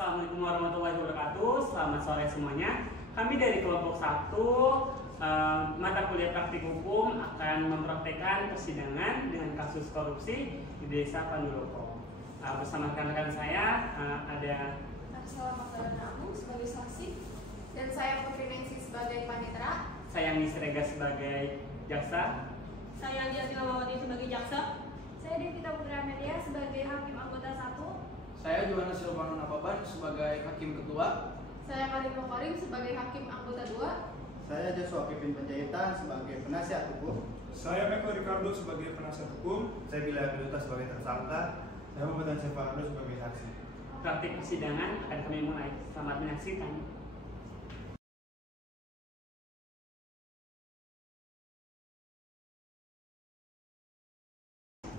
Assalamualaikum warahmatullahi wabarakatuh. Selamat sore semuanya. Kami dari kelompok 1 mata kuliah praktik hukum akan mempraktekkan persidangan dengan kasus korupsi di Desa Panduloko. Bersama rekan-rekan saya ada Arsala Magdalena Agung sebagai saksi, dan saya Putri Ningsih sebagai panitera. saya Nis Rega sebagai jaksa. Saya Dia Tilawati sebagai jaksa. Saya Devita Putri Amelia sebagai hakim anggota 1. Saya Johannes Silvano Napaban sebagai hakim ketua. Saya Karim Mokarim sebagai hakim anggota 2. Saya Joshua Kevin Panjaitan sebagai penasihat hukum. Saya Meko Ricardo sebagai penasihat hukum. Saya Bila Abiduta sebagai tersangka. Saya Muhammad Syafaqdo sebagai saksi. Praktik persidangan akan kami mulai. Selamat menyaksikan.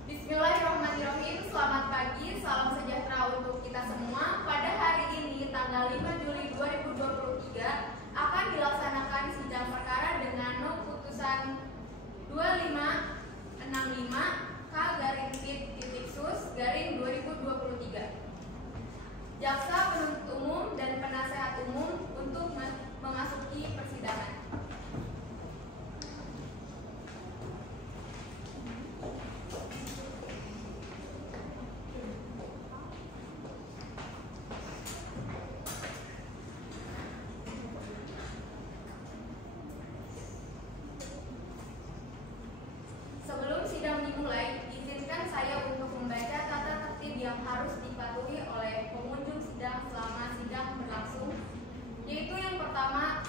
Bismillahirrahmanirrahim. Selamat pagi, salam sejahtera untuk kita semua. Pada hari ini, tanggal 5 Juli 2023, akan dilaksanakan sidang perkara dengan nom putusan 2565K/Pit-Sus/2023. Jaksa penuntut umum dan penasehat umum untuk memasuki persidangan. Sebelum sidang dimulai, izinkan saya untuk membaca tata tertib yang harus dipatuhi oleh pengunjung sidang selama sidang berlangsung, yaitu yang pertama,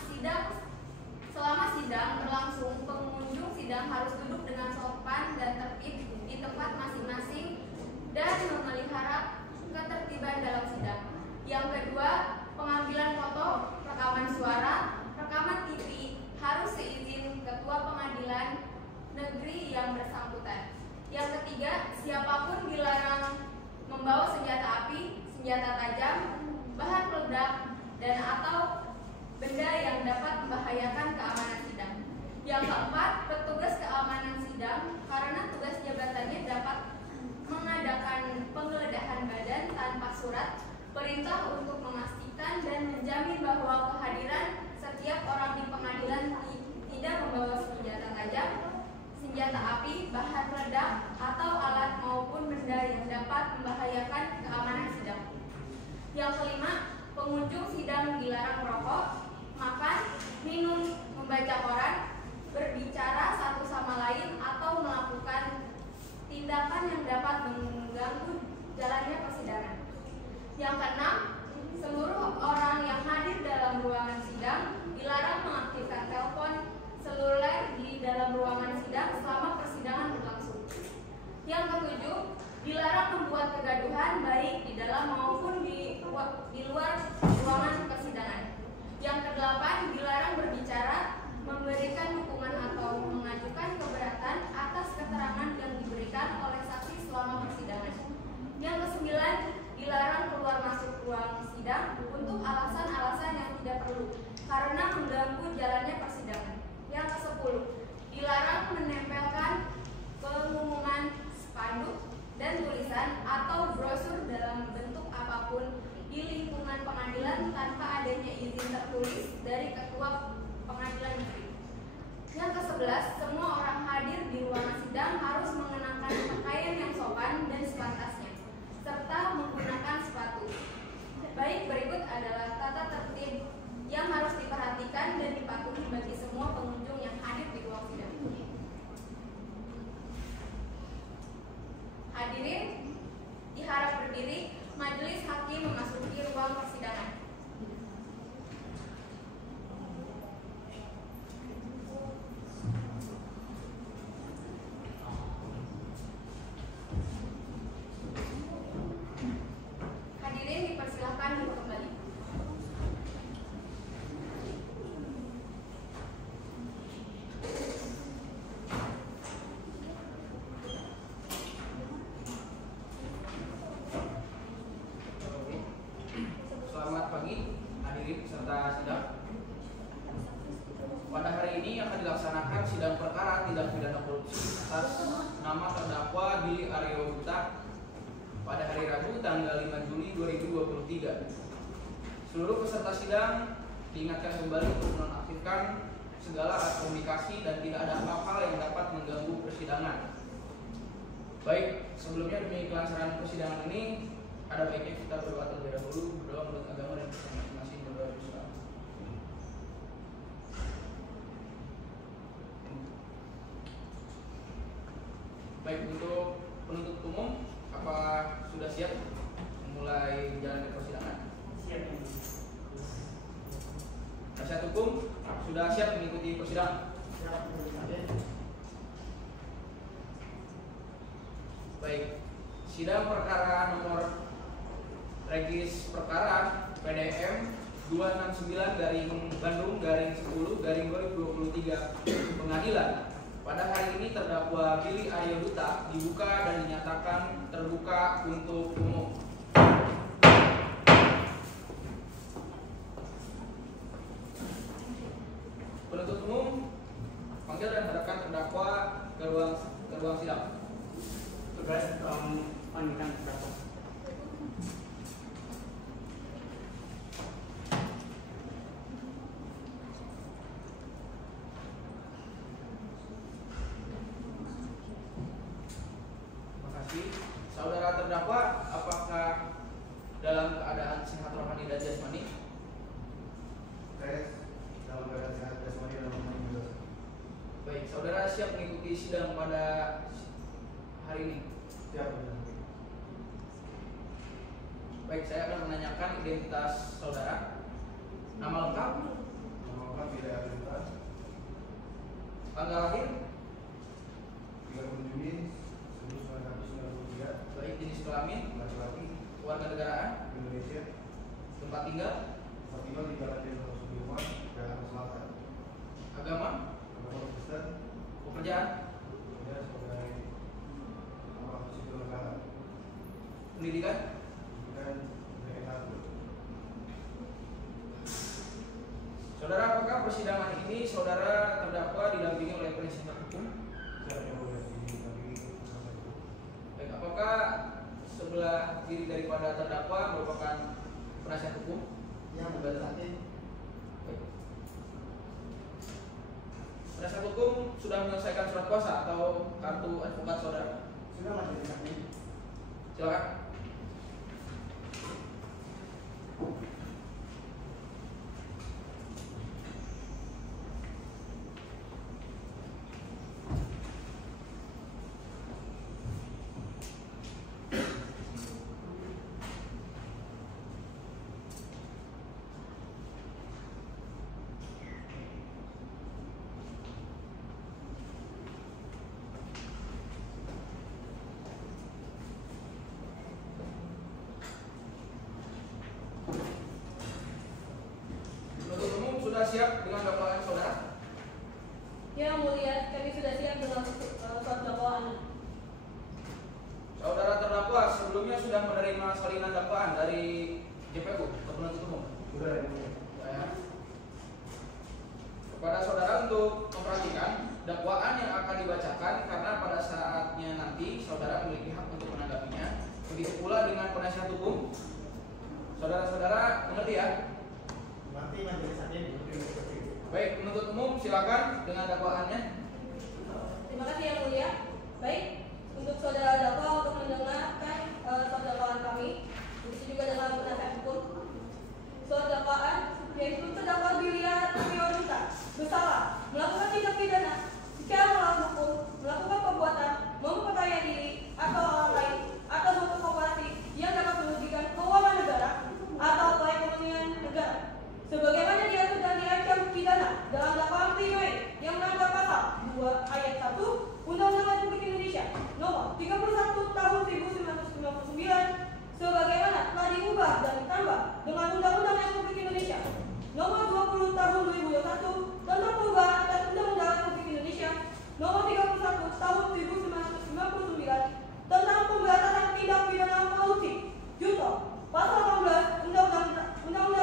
selama sidang berlangsung, pengunjung sidang harus duduk dengan sopan dan tertib di tempat masing-masing dan memelihara ketertiban dalam sidang. Yang kedua, pengambilan foto, rekaman suara, rekaman TV harus seizin Ketua Pengadilan Negeri yang bersangkutan. Yang ketiga, siapapun dilarang membawa senjata api, senjata tajam, bahan peledak, dan atau benda yang dapat membahayakan keamanan sidang. Yang keempat, petugas keamanan sidang karena tugas jabatannya dapat mengadakan penggeledahan badan tanpa surat, perintah untuk memastikan dan menjamin bahwa kehadiran setiap orang di pengadilan tidak membawa senjata tajam, senjata api, bahan peledak, atau alat maupun benda yang dapat membahayakan keamanan sidang. Yang kelima, pengunjung sidang dilarang merokok, makan, minum, membaca koran, berbicara satu sama lain, atau melakukan tindakan yang dapat mengganggu jalannya persidangan. Yang keenam, seluruh orang yang hadir dalam ruangan sidang dilarang mengaktifkan telepon seluler di dalam ruangan sidang selama persidangan berlangsung. Yang ketujuh, dilarang membuat kegaduhan baik di dalam maupun di luar ruangan persidangan. Yang kedelapan, dilarang berbicara, memberikan dukungan atau mengajukan keberatan atas keterangan yang diberikan oleh saksi selama persidangan. Yang kesembilan, dilarang keluar masuk ruang sidang untuk alasan-alasan yang tidak perlu karena mengganggu jalannya persidangan. Yang ke-10, dilarang menempelkan pengumuman, spanduk, dan tulisan atau brosur dalam bentuk apapun di lingkungan pengadilan tanpa adanya izin tertulis dari Ketua Pengadilan Negeri. Yang ke-11, semua orang hadir di ruangan sidang harus mengenakan pakaian yang sopan dan sepantasnya, serta menggunakan sepatu. Baik, berikut adalah tata tertib yang harus diperhatikan dan dipatuhi bagi semua pengunjung yang hadir di ruang sidang. Hadirin diharap berdiri, majelis hakim memasuki ruang persidangan. Hadirin dipersilakan duduk kembali. Selamat pagi hadirin serta sidang. Pada hari ini akan dilaksanakan sidang perkara tindak pidana korupsi atas nama terdakwa Billy Aryo Buta pada hari Rabu tanggal 5 Juli 2023. Seluruh peserta sidang diingatkan kembali untuk menonaktifkan segala alat komunikasi dan tidak ada hal-hal yang dapat mengganggu persidangan. Baik, sebelumnya demi kelancaran persidangan ini, ada baiknya kita berdoa terlebih dahulu, berdoa menurut agama dan masing-masing berdoa Islam. Baik, untuk penuntut umum, apa sudah siap memulai menjalani persidangan? Siap. Penasihat hukum sudah siap mengikuti persidangan? Baik, sidang perkara nomor regis perkara PDM 269-Bandung-10-2023 Pengadilan. Pada hari ini terdakwa Billy Aryo Duta dibuka dan dinyatakan terbuka untuk umum. Penuntut umum panggil dan hadapkan terdakwa ke ruang sidang. Tugas panggilkan terdakwa. Saudara terdakwa, apakah dalam keadaan sehat rohani dan jasmani? Tes dalam keadaan sehat jasmani dan rohani. Baik, saudara siap mengikuti sidang pada hari ini? Siap. Baik, saya akan menanyakan identitas saudara. Nama lengkap? Nama lengkap Billy Aryo Duta. Tanggal lahir? 30 Juni 1993. Baik, jenis kelamin? Laki-laki. Warga negaraan? Indonesia. Tempat tinggal? Tempat tinggal di Jalan Jenderal Sudirman, Jakarta Selatan. Agama? Agama Kristen. Pekerjaan? Kemudian sebagai sipil negara. Pendidikan? Kemudian D1. Saudara, apakah persidangan ini saudara terdakwa didampingi oleh penasihat hukum? Siap yang boleh didampingi penasihat hukum. Baik, apakah sebelah kiri daripada terdakwa merupakan penasihat hukum? Yang berarti Baik. Penasihat hukum sudah menyelesaikan surat kuasa atau kartu advokat saudara? sudah majelis hakim. Silakan. Penuntut umum sudah siap dengan dakwaan saudara? Yang mulia, kami sudah siap dengan suatu dakwaan. Saudara terdakwa sebelumnya sudah menerima salinan dakwaan dari JPU atau penuntut umum? Sudah yang boleh. Ya. Kepada saudara untuk memperhatikan dakwaan yang akan dibacakan karena pada saatnya nanti saudara memiliki hak untuk menanggapinya. Begitu pula dengan penasihat hukum. Saudara-saudara mengerti ya? Nanti majelis hakim. Baik, penuntut umum silakan dengan dakwaannya. Terima kasih yang mulia. Baik, untuk saudara dakwa untuk mendengarkan surat dakwaan kami, begitu juga dengan penasihat hukum. Surat dakwaan yaitu terdakwa Billy Aryo Duta bersalah melakukan tindak pidana secara melawan hukum, melakukan perbuatan memperkaya diri atau orang lain atau suatu korporasi yang dapat merugikan keuangan negara atau perekonomian negara, sebagaimana diatur dan diancam pidana dalam dakwaan PIW yang melanggar pasal 2 ayat 1 Undang-Undang Republik Indonesia Nomor 31 Tahun 1999 sebagaimana telah diubah dan ditambah dengan Undang-Undang Republik Indonesia Nomor 20 Tahun 2021 tentang perubahan atas Undang-Undang Republik Indonesia Nomor 31 Tahun 1999 tentang pemberantasan tindak pidana korupsi junto pasal 18 Undang-Undang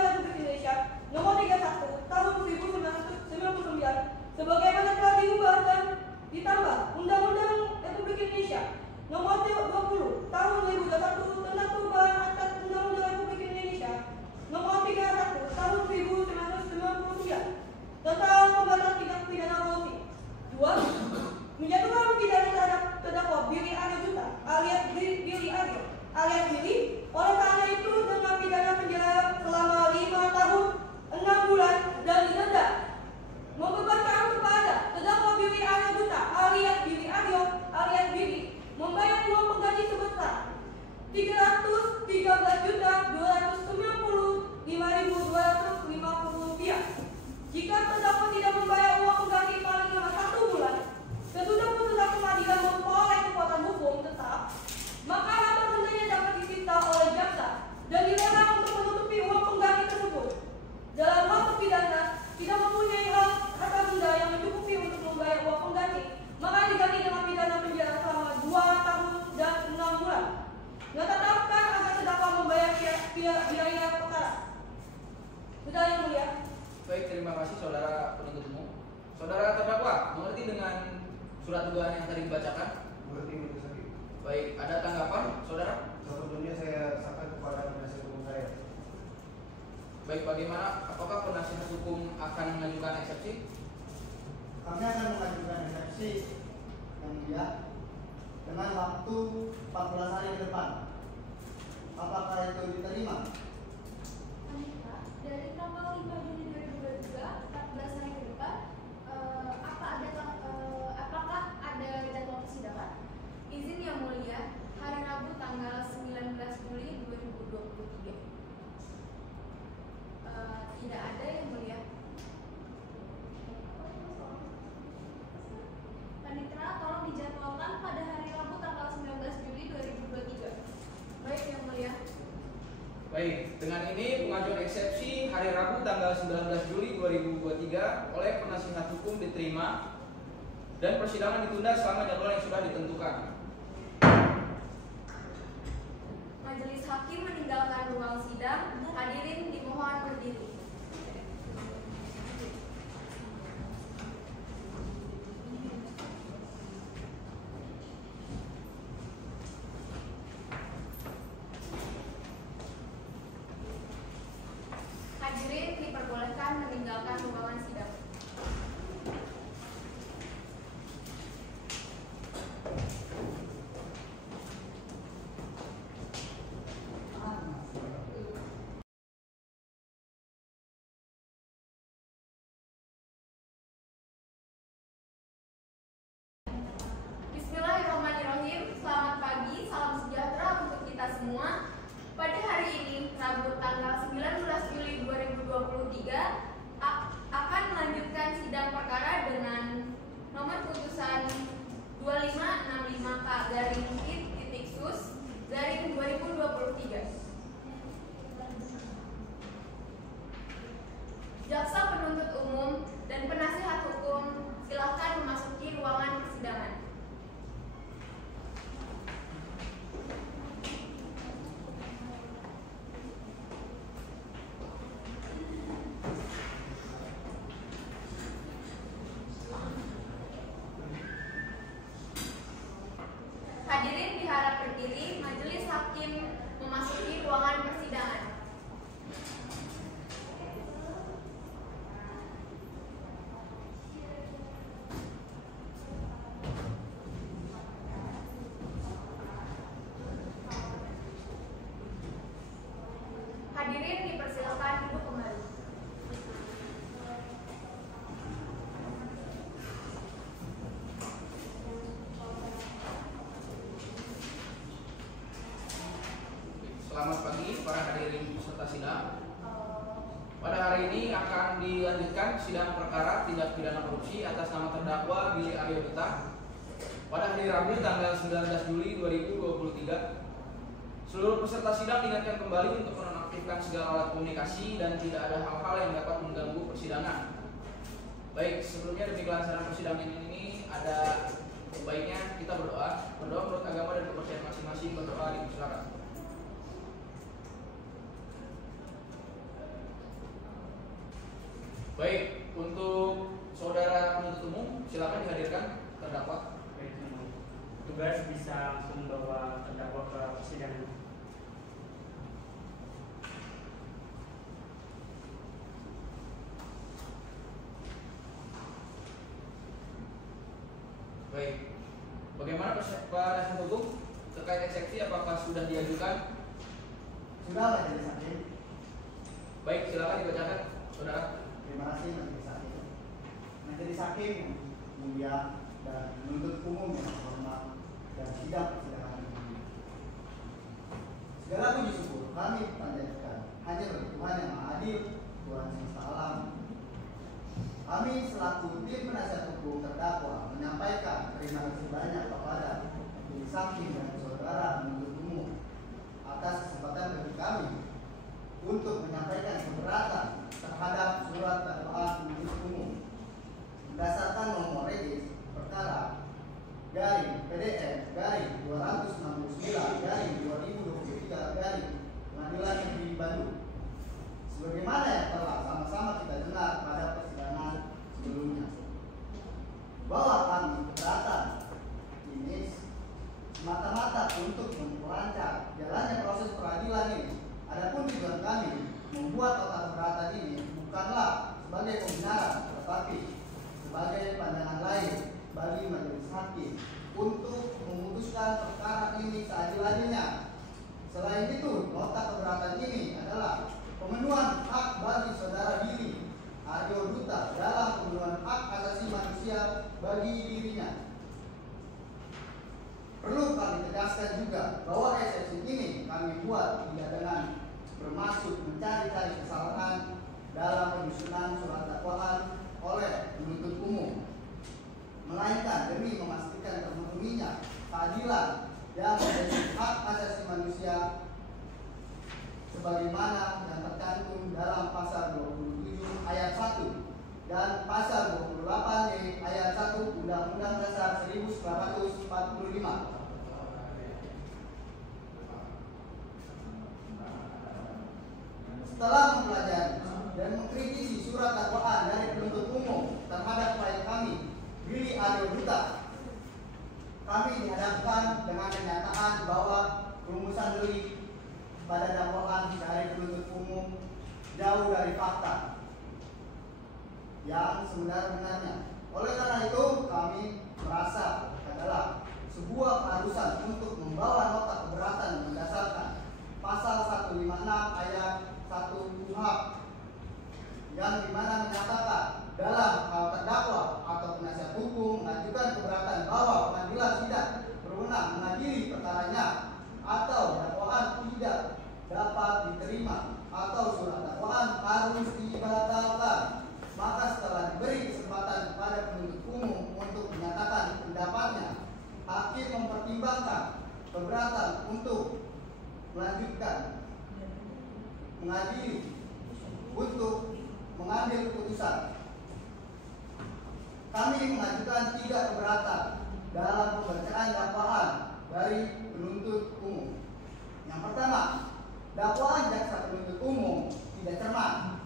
Republik Indonesia Nomor 31 Tahun 1999 sebagaimana telah diubah dan ditambah Undang-Undang Republik Indonesia Nomor 20 Tahun 2021 tentang perubahan atas Undang-Undang Republik Indonesia Nomor 31 Sudah yang mulia. Baik, terima kasih saudara penuntut umum. Saudara terdakwa, mengerti dengan surat dugaan yang tadi dibacakan? Mengerti majelis hakim. Baik, ada tanggapan saudara? Sebelumnya saya sampaikan kepada penasihat hukum saya. Baik, bagaimana? Apakah penasihat hukum akan mengajukan eksepsi? Kami akan mengajukan eksepsi yang mulia dengan waktu 14 hari ke depan. Apakah itu diterima? Anita, dari tanggal 5 Juni 2023, 14 hari ke depan, apakah ada jadwal persidangan? Izin yang mulia, hari Rabu tanggal 19 Juli 2023. Tidak ada yang mulia. Panitera, tolong dijadwalkan pada hari Rabu tanggal 19 Juli 2023. Baik yang mulia. Baik, dengan ini pengajuan eksepsi hari Rabu tanggal 19 Juli 2023 oleh penasihat hukum diterima dan persidangan ditunda selama jadwal yang sudah ditentukan. Majelis hakim meninggalkan ruang sidang. Hadirin dimohon berdiri. Hadirin diperbolehkan meninggalkan ruangan sidang. Bismillahirrahmanirrahim. Selamat pagi, salam sejahtera untuk kita semua. Pada hari ini, Rabu tanggal 19 Juli 2023, akan melanjutkan sidang perkara dengan nomor putusan 2565K/IT-sus/2023. Jaksa penuntut umum dan penasihat hukum silakan memasuki ruangan persidangan. Hadirin diharap berdiri, majelis hakim memasuki ruangan persidangan. Hadirin dipersilakan duduk kembali. Selamat pagi para hadirin peserta sidang. Pada hari ini akan dilanjutkan sidang perkara tindak pidana korupsi atas nama terdakwa Billy Aryo Duta pada hari Rabu tanggal 19 Juli 2023. Seluruh peserta sidang diingatkan kembali untuk menonaktifkan segala alat komunikasi dan tidak ada hal-hal yang dapat mengganggu persidangan. Baik, sebelumnya demi kelancaran persidangan ini ada baiknya kita berdoa menurut agama dan kepercayaan masing-masing. Berdoa dipersilakan. Baik, untuk saudara penuntut umum silakan dihadirkan terdakwa. Baik, tugas bisa langsung membawa terdakwa ke persidangan. Baik, bagaimana penasihat hukum terkait eksepsi, apakah sudah diajukan? Sudah majelis hakim. Baik, silakan dibacakan, saudara. Terima kasih majelis hakim. Majelis hakim yang mulia dan penuntut umum yang hormat dan sidang persidangan ini. Segala puji syukur kami panjatkan hanya bagi Tuhan yang Maha Adil, Tuhan semesta alam. Kami selaku tim penasihat hukum terdakwa menyampaikan terima kasih banyak kepada majelis hakim dan saudara penuntut umum atas kesempatan bagi kami untuk menyampaikan keberatan terhadap surat dakwaan penuntut umum berdasarkan nomor regis perkara garing PDN garing 269 garing 2023 garing Pengadilan Negeri Bandung sebagaimana yang telah Adapun tujuan kami membuat nota keberatan ini bukanlah sebagai pembenaran, tetapi sebagai pandangan lain bagi majelis hakim untuk memutuskan perkara ini seadil-adilnya. Selain itu, nota keberatan ini adalah pemenuhan hak bagi saudara Billy Aryo Duta dalam pemenuhan hak asasi manusia bagi dirinya. Perlu kami tegaskan juga bahwa eksepsi ini kami buat tidak dengan bermaksud mencari-cari kesalahan dalam penyusunan surat dakwaan oleh penuntut umum, melainkan demi memastikan terpenuhinya keadilan yang menjadi hak asasi manusia sebagaimana yang tercantum dalam pasal 27 ayat 1 dan pasal 28 ayat 1 Undang-Undang Dasar 1945. Setelah mempelajari dan mengkritisi surat dakwaan dari penuntut umum terhadap klien kami, Billy Aryo Duta, kami dihadapkan dengan kenyataan bahwa rumusan delik pada dakwaan dari penuntut umum jauh dari fakta yang sebenarnya. Oleh karena itu, kami merasa adalah sebuah keharusan untuk membawa nota keberatan berdasarkan pasal 156 ayat 1 KUHP yang dimana menyatakan dalam hal terdakwa atau penasihat hukum mengajukan keberatan bahwa pengadilan tidak berwenang mengadili perkaranya atau dakwaan tidak dapat diterima atau surat dakwaan harus dibatalkan, maka setelah diberi kesempatan kepada penuntut umum untuk menyatakan pendapatnya, hakim mempertimbangkan keberatan untuk melanjutkan mengadili untuk mengambil keputusan. Kami mengajukan 3 keberatan dalam pembacaan dakwaan dari penuntut umum. Yang pertama, dakwaan jaksa penuntut umum tidak cermat.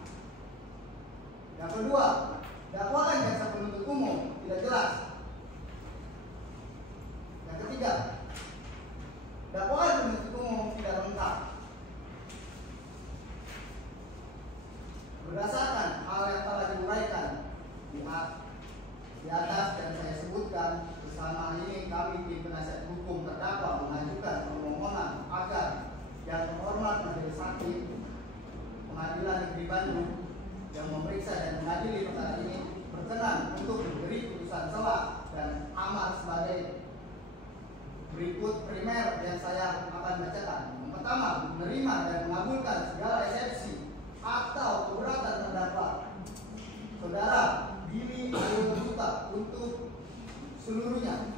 Yang kedua, dakwaan jaksa penuntut umum tidak jelas. Yang ketiga, dakwaan penuntut umum tidak lengkap. Berdasarkan hal yang telah diuraikan di atas dan saya sebutkan, bersama ini kami tim penasihat hukum terdakwa mengajukan permohonan agar yang terhormat majelis hakim Pengadilan Negeri Bandung yang memeriksa dan mengadili perkara ini berkenan untuk memberi putusan sela dan amat sebagai berikut primer yang saya akan bacakan. Yang pertama, menerima dan mengabulkan segala eksepsi atau keberatan terdakwa saudara Billy Aryo Duta untuk seluruhnya.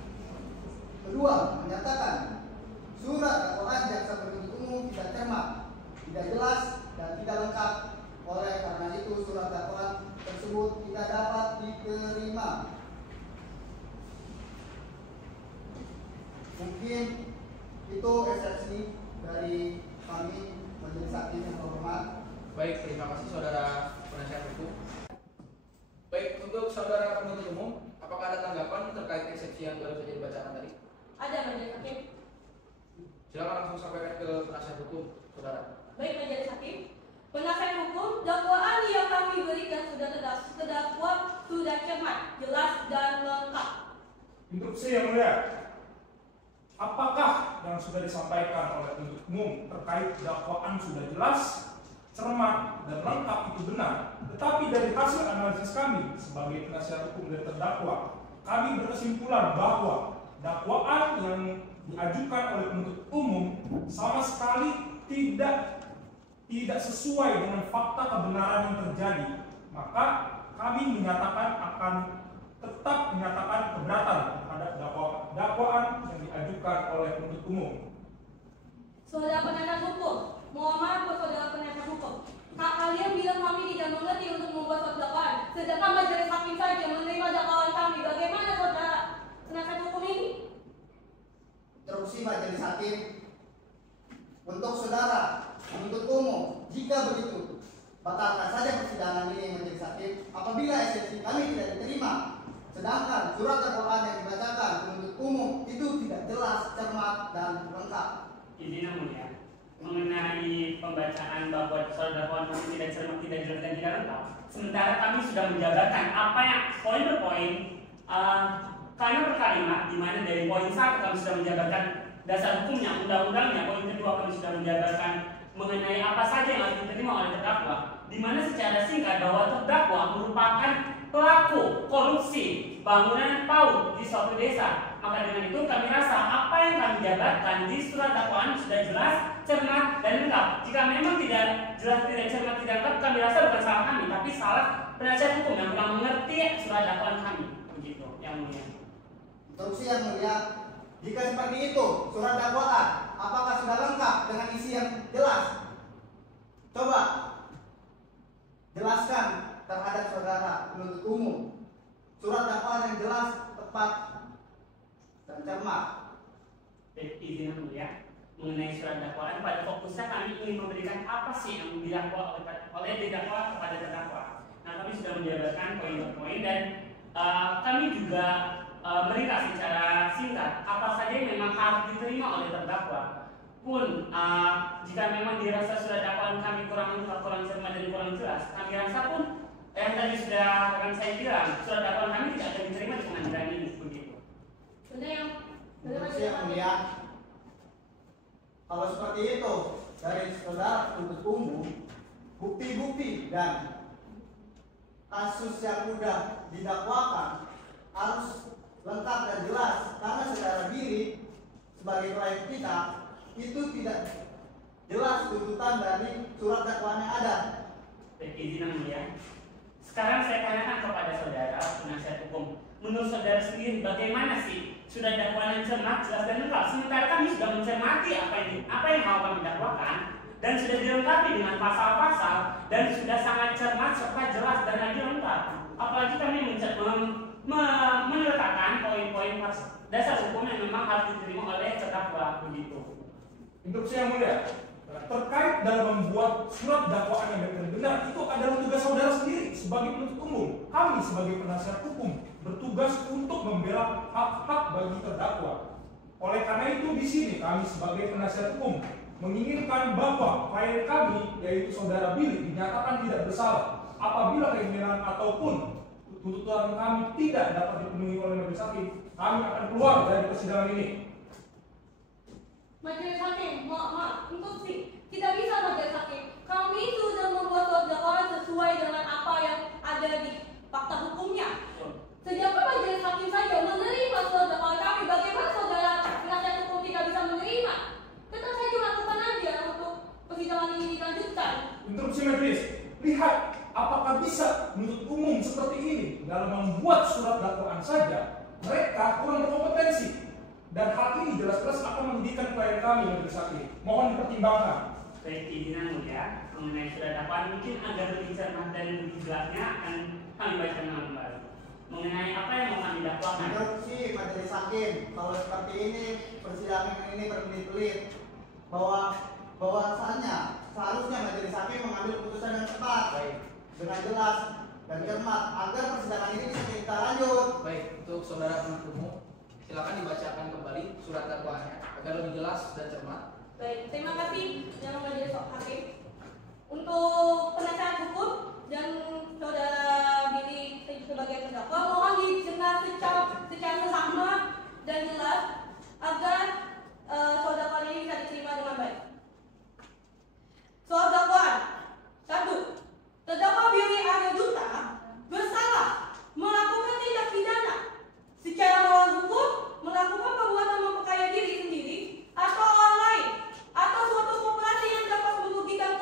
Kedua, menyatakan surat dakwaan jaksa penuntut umum tidak cermat, tidak jelas dan tidak lengkap. Oleh karena itu surat dakwaan tersebut tidak dapat diterima. Mungkin itu eksepsi dari kami majelis hakim yang terhormat. Baik, terima kasih saudara penasihat hukum. Baik, untuk saudara penuntut umum, apakah ada tanggapan terkait eksepsi yang baru saja dibacakan tadi? Ada, majelis hakim. Silakan langsung sampaikan ke penasihat hukum, saudara. Baik, majelis hakim. Penasihat hukum, dakwaan yang kami berikan sudah terdakwa sudah cermat, jelas dan lengkap. Instruksi yang mulia, apakah yang sudah disampaikan oleh penuntut umum terkait dakwaan sudah jelas, cermat, dan lengkap itu benar? Tetapi dari hasil analisis kami sebagai penasihat hukum dan terdakwa, kami berkesimpulan bahwa dakwaan yang diajukan oleh penuntut umum sama sekali tidak sesuai dengan fakta kebenaran yang terjadi. Maka kami menyatakan akan tetap menyatakan keberatan terhadap dakwaan yang diajukan oleh penuntut umum. Saudara penasihat hukum, mohon maaf buat saudara penasihat hukum. Kalian bilang kami tidak mengerti untuk membuat suatu dakwaan, sedangkan majelis hakim saja menerima dakwaan kami. Bagaimana saudara penasihat hukum ini? Instruksi majelis hakim untuk saudara penuntut umum, jika begitu batalkan saja persidangan ini majelis hakim apabila eksepsi kami tidak diterima, sedangkan surat dakwaan yang dibacakan penuntut umum itu tidak jelas, cermat, dan lengkap. Izin yang mulia. mengenai pembacaan bahwa saudara dakwaan kami tidak cermat, tidak jelas dan tidak lengkap. Sementara kami sudah menjabarkan apa yang poin per poin, kalimat per kalimat, di mana dari poin 1 kami sudah menjabarkan dasar hukumnya, undang-undangnya. Poin kedua kami sudah menjabarkan mengenai apa saja yang harus diterima oleh terdakwa, di mana secara singkat bahwa terdakwa merupakan pelaku korupsi bangunan PAUD di suatu desa. Maka dengan itu kami rasa apa yang kami jabarkan di surat dakwaan sudah jelas, cermat, dan lengkap. Jika memang tidak jelas, tidak cermat, tidak lengkap, kami rasa bukan salah kami, tapi salah penasihat hukum yang kurang mengerti surat dakwaan kami. Begitu, yang mulia. Instruksi yang mulia, jika seperti itu surat dakwaan apakah sudah lengkap dengan isi yang jelas? Coba jelaskan terhadap saudara penuntut umum surat dakwaan yang jelas, tepat, dan cermat. Izin yang mulia, mengenai surat dakwaan, pada fokusnya kami ingin memberikan apa sih yang didakwa oleh didakwa kepada terdakwa. Nah, kami sudah menjabarkan poin per poin dan kami juga meringkas secara singkat apa saja yang memang harus diterima oleh terdakwa. Pun jika memang dirasa surat dakwaan kami kurang lengkap, kurang cermat dan kurang jelas, kami rasa pun yang tadi sudah akan saya bilang, surat dakwaan kami tidak akan diterima di pengadilan ini. Begitu. Instruksi yang mulia, kalau seperti itu dari saudara penuntut umum, bukti-bukti dan kasus yang sudah didakwakan harus lengkap dan jelas, karena secara diri sebagai klien kita itu tidak jelas tuntutan dari surat dakwaan yang ada. Izin yang mulia, sekarang saya tanyakan kepada saudara penasihat hukum, menurut saudara sendiri bagaimana sih sudah dakwaan yang cermat, jelas dan lengkap? Sementara kami sudah mencermati apa yang mau kami dakwakan dan sudah dilengkapi dengan pasal-pasal dan sudah sangat cermat serta jelas dan lagi lengkap. Apalagi kami meletakkan poin-poin dasar hukum yang memang harus diterima oleh terdakwa. Begitu. Instruksi yang mulia, terkait dalam membuat surat dakwaan yang benar itu adalah tugas saudara sendiri sebagai penuntut umum. Kami sebagai penasihat hukum bertugas untuk membela hak-hak bagi terdakwa. Oleh karena itu di sini kami sebagai penasihat hukum menginginkan bahwa klien kami yaitu saudara Billy dinyatakan tidak bersalah apabila keinginan ataupun tuntutan kami tidak dapat dipenuhi oleh majelis hakim. Kami akan keluar dari persidangan ini. Majelis hakim, maaf, instruksi. Tidak bisa majelis hakim. Kami sudah membuat surat dakwaan sesuai dengan apa yang ada di fakta hukumnya. Sejak majelis hakim saja menerima surat dakwaan kami, bagaimana saudara penasihat hukum tidak bisa menerima? Tetap saja lakukan aja untuk persidangan ini dilanjutkan. Instruksi majelis, lihat apakah bisa menuntut umum seperti ini dalam membuat surat dakwaan saja mereka kurang berkompetensi. Dan hal ini jelas-jelas akan merugikan klien kami majelis hakim. Mohon dipertimbangkan. Baik, izin mulia, mengenai surat dakwaan mungkin agar lebih cermat dan lebih jelasnya akan kami bacakan kembali. Mengenai apa yang mau kami dakwakan. Instruksi majelis hakim, kalau seperti ini persidangan ini berbelit-belit, bahwasannya seharusnya majelis hakim mengambil keputusan yang tepat, dengan jelas dan cermat agar persidangan ini bisa kita lanjut. Baik, untuk saudara penuntut umum, silakan dibacakan kembali surat dakwaannya agar lebih jelas dan cermat. Baik, terima kasih yang majelis hakim. Untuk penasihat hukum dan saudara Billy sebagai terdakwa mohon dijelaskan secara sesama dan jelas agar soal dakwaan ini bisa diterima dengan baik. Soal dakwaan 1. Terdakwa Billy Arya Duta bersalah melakukan tindak pidana secara melawan hukum, melakukan perbuatan memperkaya diri sendiri atau orang lain atau suatu korporasi yang dapat merugikan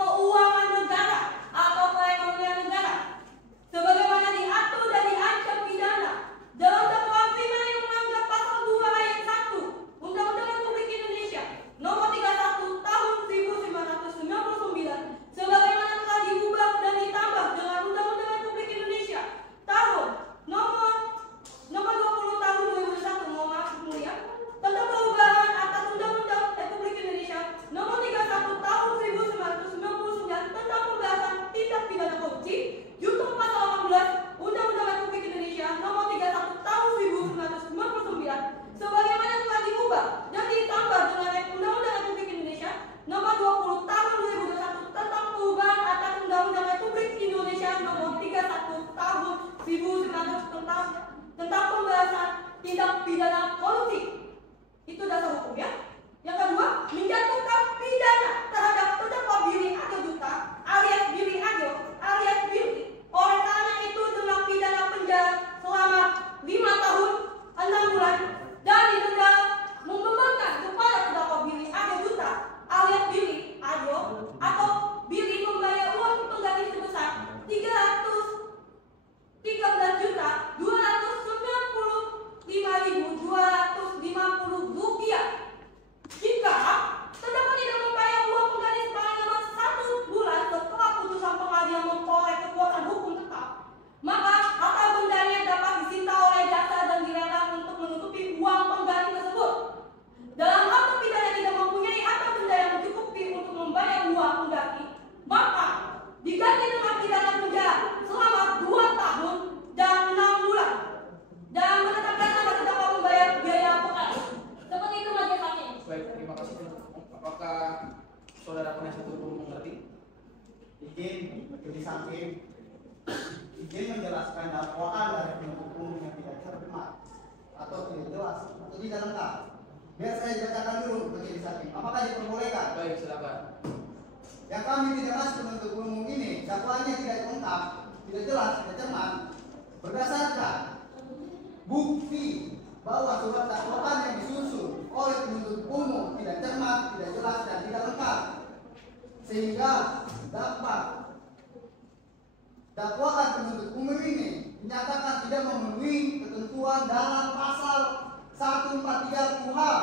diganti dengan pidana penjara selama 2 tahun dan 6 bulan dan menetapkan nama terdakwa membayar biaya pekan. Seperti itu majelis hakim. Baik, terima kasih. Apakah saudara penasihat hukum mengerti? Izin majelis hakim, izin menjelaskan dakwaan dari penuntut umum yang tidak cermat atau tidak jelas atau tidak lengkap. Biar saya bacakan dulu majelis hakim. Apakah diperbolehkan? Baik, silakan. Yang kami tidak masuk penuntut umum ini dakwaannya tidak lengkap, tidak jelas, tidak cermat, berdasarkan bukti bahwa surat dakwaan yang disusun oleh penuntut umum tidak cermat, tidak jelas, dan tidak lengkap, sehingga dapat dakwaan penuntut umum ini dinyatakan tidak memenuhi ketentuan dalam pasal 143 KUHP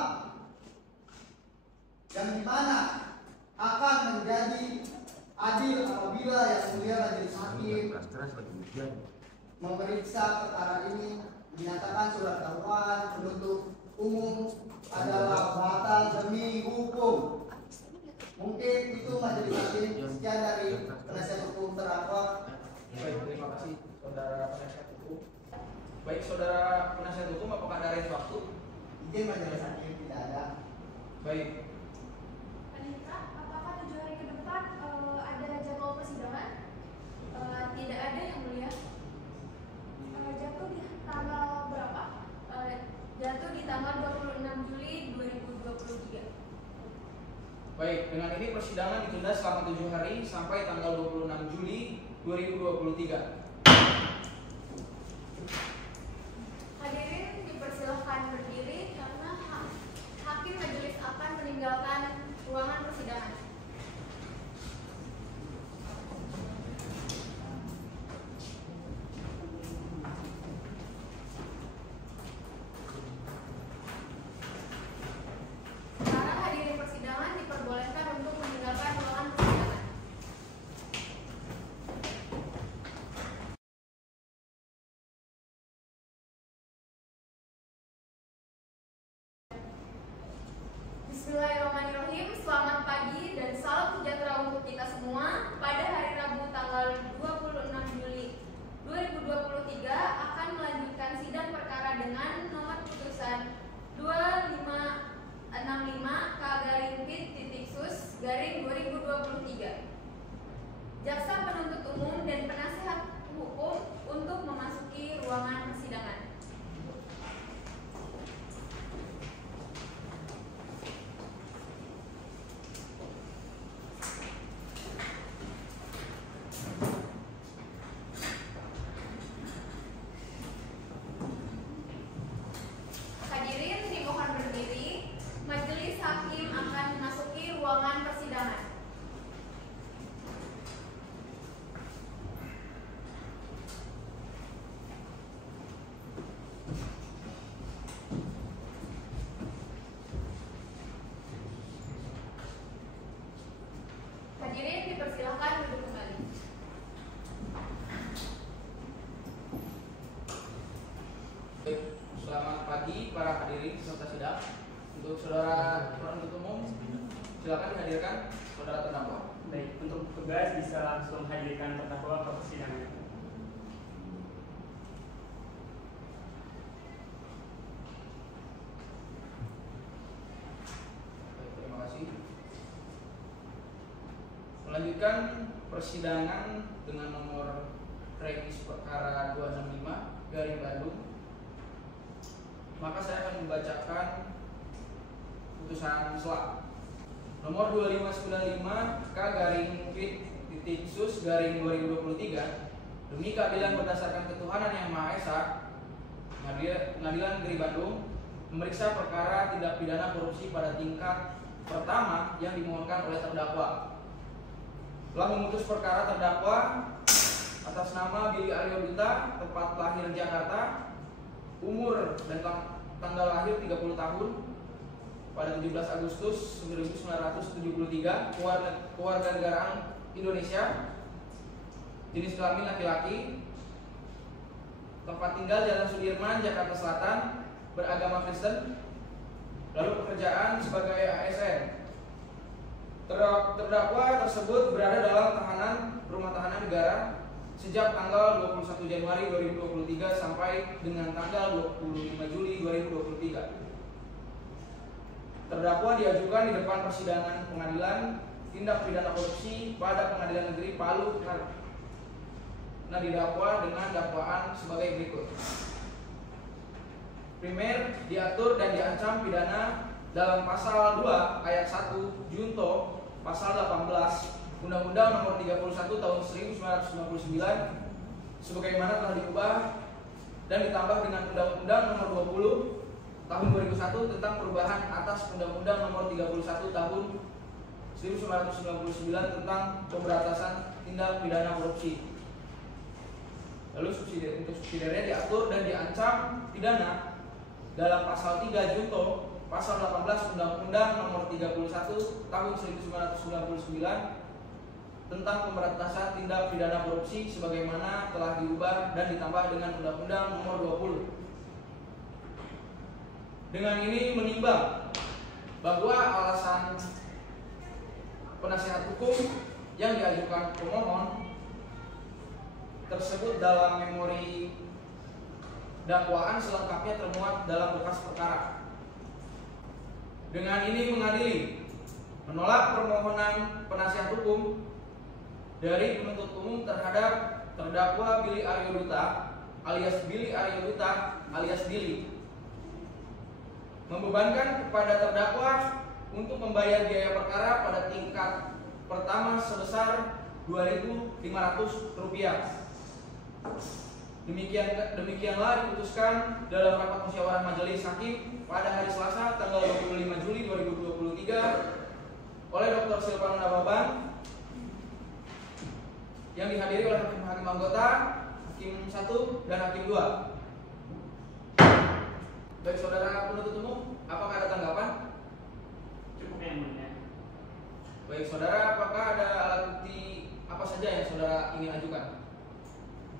yang dimana akan menjadi adil apabila yang mulia majelis hakim memeriksa perkara ini menyatakan surat dakwaan penuntut umum adalah batal demi hukum. Mungkin itu majelis hakim. Sekian dari penasihat hukum terdakwa. Baik, terima kasih saudara penasihat hukum. Baik, saudara penasihat hukum, apakah ada range waktu? Izin majelis hakim, tidak ada. Baik. Anita, apakah 7 hari ke depan ada jadwal persidangan? Tidak ada yang mulia. Jatuh di tanggal berapa? Jatuh di tanggal 26 Juli 2023. Baik, dengan ini persidangan ditunda selama 7 hari sampai tanggal 26 Juli 2023. Hadirin dipersilahkan berdiri karena hakim majelis akan meninggalkan ruangan persidangan. Para hadirin persidangan diperbolehkan untuk meninggalkan ruangan persidangan. Bismillahirrahmanirrahim. Selamat pagi dan salam sejahtera untuk kita semua. Pada hari Rabu tanggal 26 Juli 2023 akan melanjutkan sidang perkara dengan nomor putusan 2565K/Pit-Sus/2023. Jaksa penuntut umum dan penasihat hukum untuk memasuki ruangan persidangan. Hadirin dimohon berdiri. Majelis hakim akan memasuki ruangan persidangan. Hadirin dipersilakan duduk kembali. Baik, selamat pagi para hadirin peserta sidang. Untuk saudara penuntut umum, silakan dihadirkan saudara terdakwa. Baik, untuk petugas bisa langsung hadirkan terdakwa ke persidangan. Baik, terima kasih. Melanjutkan persidangan dengan nomor regis perkara 265/Bandung. Maka saya akan membacakan putusan SELA nomor 2595K/Pit-Sus/2023 demi keadilan berdasarkan ketuhanan yang Maha Esa. Pengadilan Negeri Bandung memeriksa perkara tindak pidana korupsi pada tingkat pertama yang dimohonkan oleh terdakwa. Telah memutus perkara terdakwa atas nama Billy Aryo Duta, tempat lahir Jakarta, umur dan tanggal lahir 30 tahun, pada 17 Agustus 1973, kewarganegaraan Indonesia, jenis kelamin laki-laki, tempat tinggal Jalan Sudirman, Jakarta Selatan, beragama Kristen, lalu pekerjaan sebagai ASN. Terdakwa tersebut berada dalam tahanan Rumah Tahanan Negara sejak tanggal 21 Januari 2023 sampai dengan tanggal 25 Juli 2023. Terdakwa diajukan di depan persidangan pengadilan tindak pidana korupsi pada Pengadilan Negeri Palu karena didakwa dengan dakwaan sebagai berikut. Primer, diatur dan diancam pidana dalam pasal 2 ayat 1 junto pasal 18 Undang-Undang Nomor 31 Tahun 1999 sebagaimana telah diubah dan ditambah dengan Undang-Undang Nomor 20 Tahun 2001 tentang perubahan atas Undang-Undang Nomor 31 Tahun 1999 tentang pemberantasan tindak pidana korupsi. Lalu untuk subsidiarnya diatur dan diancam pidana dalam pasal 3 junto pasal 18 Undang-Undang Nomor 31 Tahun 1999 tentang pemberantasan tindak pidana korupsi sebagaimana telah diubah dan ditambah dengan Undang-Undang Nomor 20. Dengan ini menimbang bahwa alasan penasihat hukum yang diajukan pemohon tersebut dalam memori dakwaan selengkapnya termuat dalam berkas perkara. Dengan ini mengadili menolak permohonan penasihat hukum dari penuntut umum terhadap terdakwa Billy Aryoduta alias Billy Aryoduta alias Billy, membebankan kepada terdakwa untuk membayar biaya perkara pada tingkat pertama sebesar Rp2.500. Demikianlah diputuskan dalam rapat musyawarah majelis hakim pada hari Selasa tanggal 25 Juli 2023 oleh Dr. Silvano Nababan yang dihadiri oleh hakim anggota, hakim 1 dan hakim 2. Baik saudara penuntut umum, apakah ada tanggapan? Cukup yang mulia. Baik saudara, apakah ada alat bukti apa saja yang saudara ingin ajukan?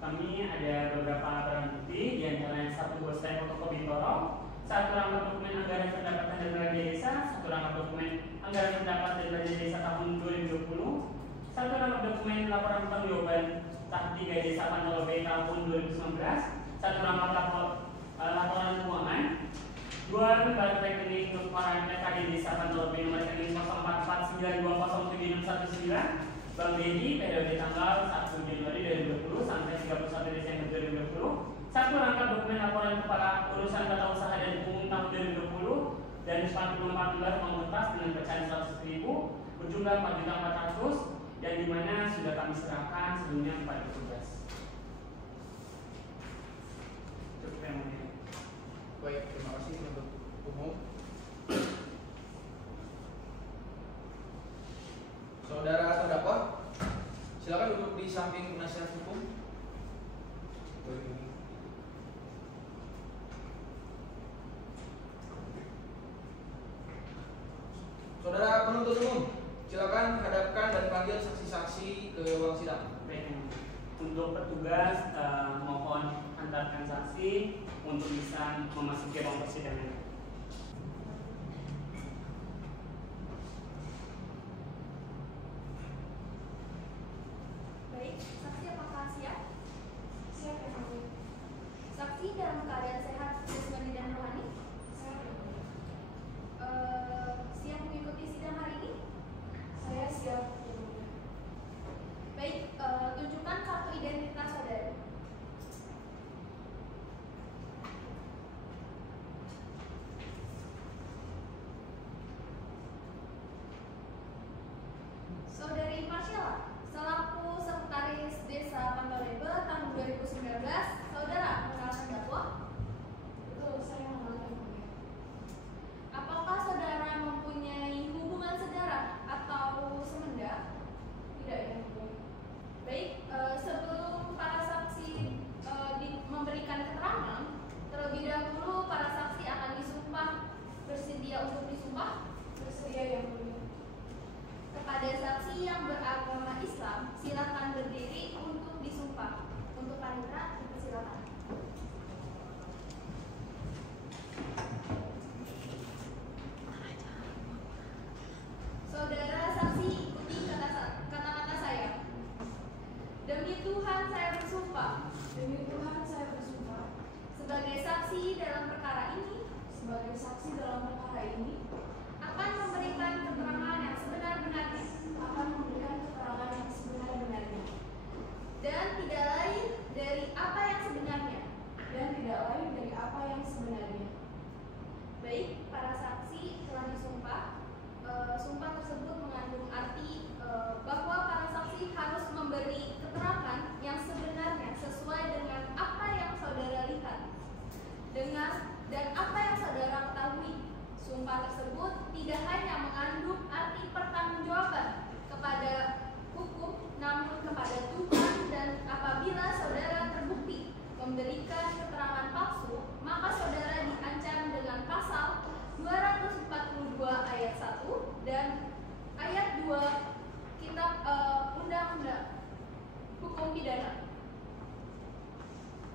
Kami ada beberapa barang bukti, diantaranya 1 buah stek fotokopi torong, 1 rangkap dokumen anggaran pendapatan dan belanja desa, 1 rangkap dokumen anggaran pendapatan dan belanja desa tahun 2020, 1 rangkap dokumen laporan pertanggungjawaban tahap 3 desa Pantalo B tahun 2019, 1 rangkap laporan keuangan, 2 lembar rekening untuk orang PKD desa Pantalo B nomor rekening 0449207619 Bang Dedi periode tanggal 1 Januari 2020 sampai 31 Desember 2020, 1 rangkap dokumen laporan kepala urusan tata usaha dan umum tahun 2020 dan 44 lembar uang kertas dengan pecahan 100.000 berjumlah 4.400.000 yang dimana sudah kami serahkan sebelumnya kepada petugas. Cukup yang mulia. Baik, terima kasih penuntut umum. Saudara terdakwa, silakan duduk di samping penasihat hukum. Saudara penuntut umum, silakan hadapkan dan panggil saksi-saksi ke ruang sidang. Baik, untuk petugas mohon antarkan saksi untuk bisa memasuki ruang persidangan. Baik, saksi apakah siap? Siap ya, Ibu. Saksi dalam keadaan sehat, jasmani dan rohani? Siap ya, Bu. Siap mengikuti sidang hari ini? Saya siap, ya, Bu. Baik, tunjukkan kartu identitas saudara. Saudari Marcella, selaku sekretaris Desa Pantolebe tahun 2019, saudara mengenalkan dakwa? Betul, saya mengenalkan. Apakah saudara mempunyai hubungan saudara atau semenjak? Tidak ya. Baik, sebelum para saksi memberikan keterangan, terlebih dahulu para saksi akan disumpah. Bersedia untuk disumpah? Bersedia ya, mulia. Kepada saksi yang beragama Islam, silakan berdiri untuk disumpah. Untuk panitera, silakan. Saudara saksi ikuti kata-kata saya. Demi Tuhan saya bersumpah sebagai saksi dalam perkara ini sebagai saksi dalam perkara ini akan memberikan keterangan yang sebenar-benarnya akan memberikan keterangan yang sebenar-benarnya dan tidak lain dari apa yang sebenarnya. dan tidak lain dari apa yang sebenarnya. Baik, para saksi telah disumpah. Sumpah tersebut mengandung arti bahwa para saksi harus memberi keterangan yang sebenarnya sesuai dengan apa yang saudara lihat, dengar, dan apa yang saudara ketahui. Sumpah tersebut tidak hanya mengandung arti pertanggungjawaban kepada hukum, namun kepada Tuhan, dan apabila saudara terbukti memberikan keterangan palsu, maka saudara diancam dengan pasal 242 ayat 1 dan ayat 2 Kitab Undang-Undang Hukum Pidana.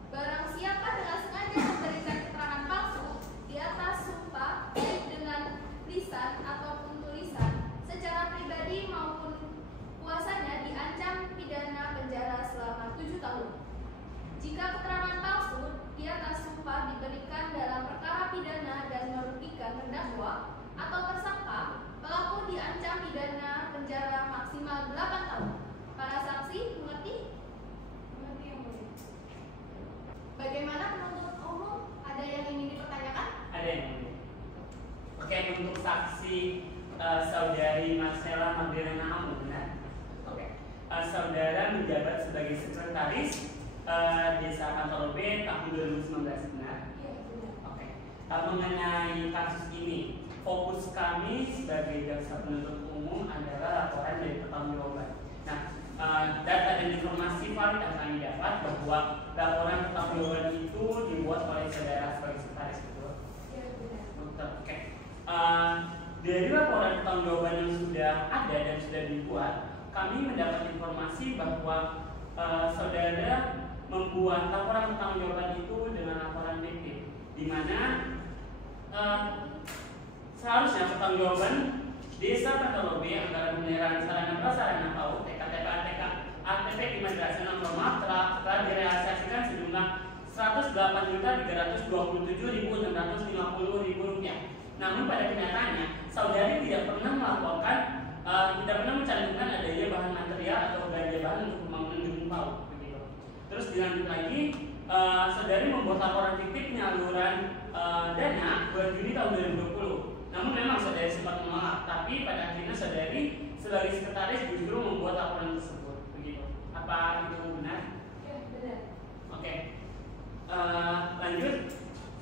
Barang siapa dengan sengaja memberikan keterangan palsu di atas sumpah, baik dengan lisan ataupun tulisan, secara pribadi maupun kuasanya, diancam pidana penjara selama 7 tahun. Jika keterangan palsu di atas sumpah diberikan dalam perkara pidana dan merugikan terdakwa atau tersangka, pelaku diancam pidana penjara maksimal 8 tahun. Para saksi mengerti? Mengerti yang mulia. Bagaimana penuntut umum? Ada yang ingin dipertanyakan? Ada yang ingin. Oke, untuk saksi saudari Marcella Magdalena Amu, benar? Oke. Saudara menjabat sebagai sekretaris Desa Pantolobe tahun 2019, benar? Iya, benar. Oke. Mengenai kasus ini, fokus kami sebagai jaksa penuntut umum adalah laporan dari pertanggungjawaban. Nah, data dan informasi valid yang kami dapat bahwa laporan pertanggungjawaban itu dibuat oleh saudara sebagai sekretaris, betul? Iya, benar. Betul. Oke. Dari laporan pertanggungjawaban yang sudah ada dan sudah dibuat, kami mendapat informasi bahwa saudara membuat laporan pertanggungjawaban itu dengan laporan BP, di mana seharusnya pertanggungjawaban Desa Pantolobe anggaran pemeliharaan sarana prasarana PAUD TKTP ATP Imigrasi nomor maaf telah direalisasikan sejumlah Rp108.327.650.000. Namun pada kenyataannya saudari tidak pernah melaporkan, tidak pernah mencantumkan adanya bahan material atau belanja bahan untuk pembangunan gedung PAUD. Terus dilanjut lagi, saudari membuat laporan fiktif penyaluran dana bulan Juni tahun 2020. Namun memang saudari sempat menolak, tapi pada akhirnya saudari sebagai sekretaris justru membuat laporan tersebut. Begitu. Apa itu benar? Iya, benar. Oke. Lanjut,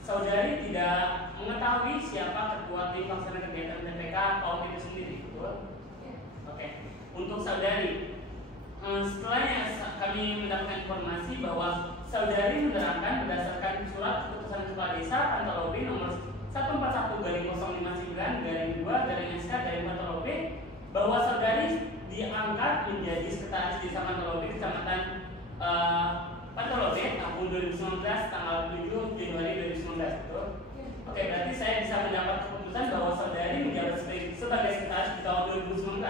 saudari tidak mengetahui siapa ketua tim pelaksana kegiatan TPK PAUD itu sendiri, betul? Iya. Oke. Untuk saudari, setelahnya kami mendapatkan informasi bahwa saudari menerangkan berdasarkan surat keputusan Kepala Desa Pantolobe nomor 141/059/2/SK dari Pantolobe bahwa saudari diangkat menjadi sekretaris Desa Pantolobe Kecamatan Pantolobe tahun 2019 tanggal 7 Januari 2019, betul? Iya. Oke, berarti saya bisa mendapat keputusan bahwa saudari menjabat sebagai sekretaris di tahun 2019.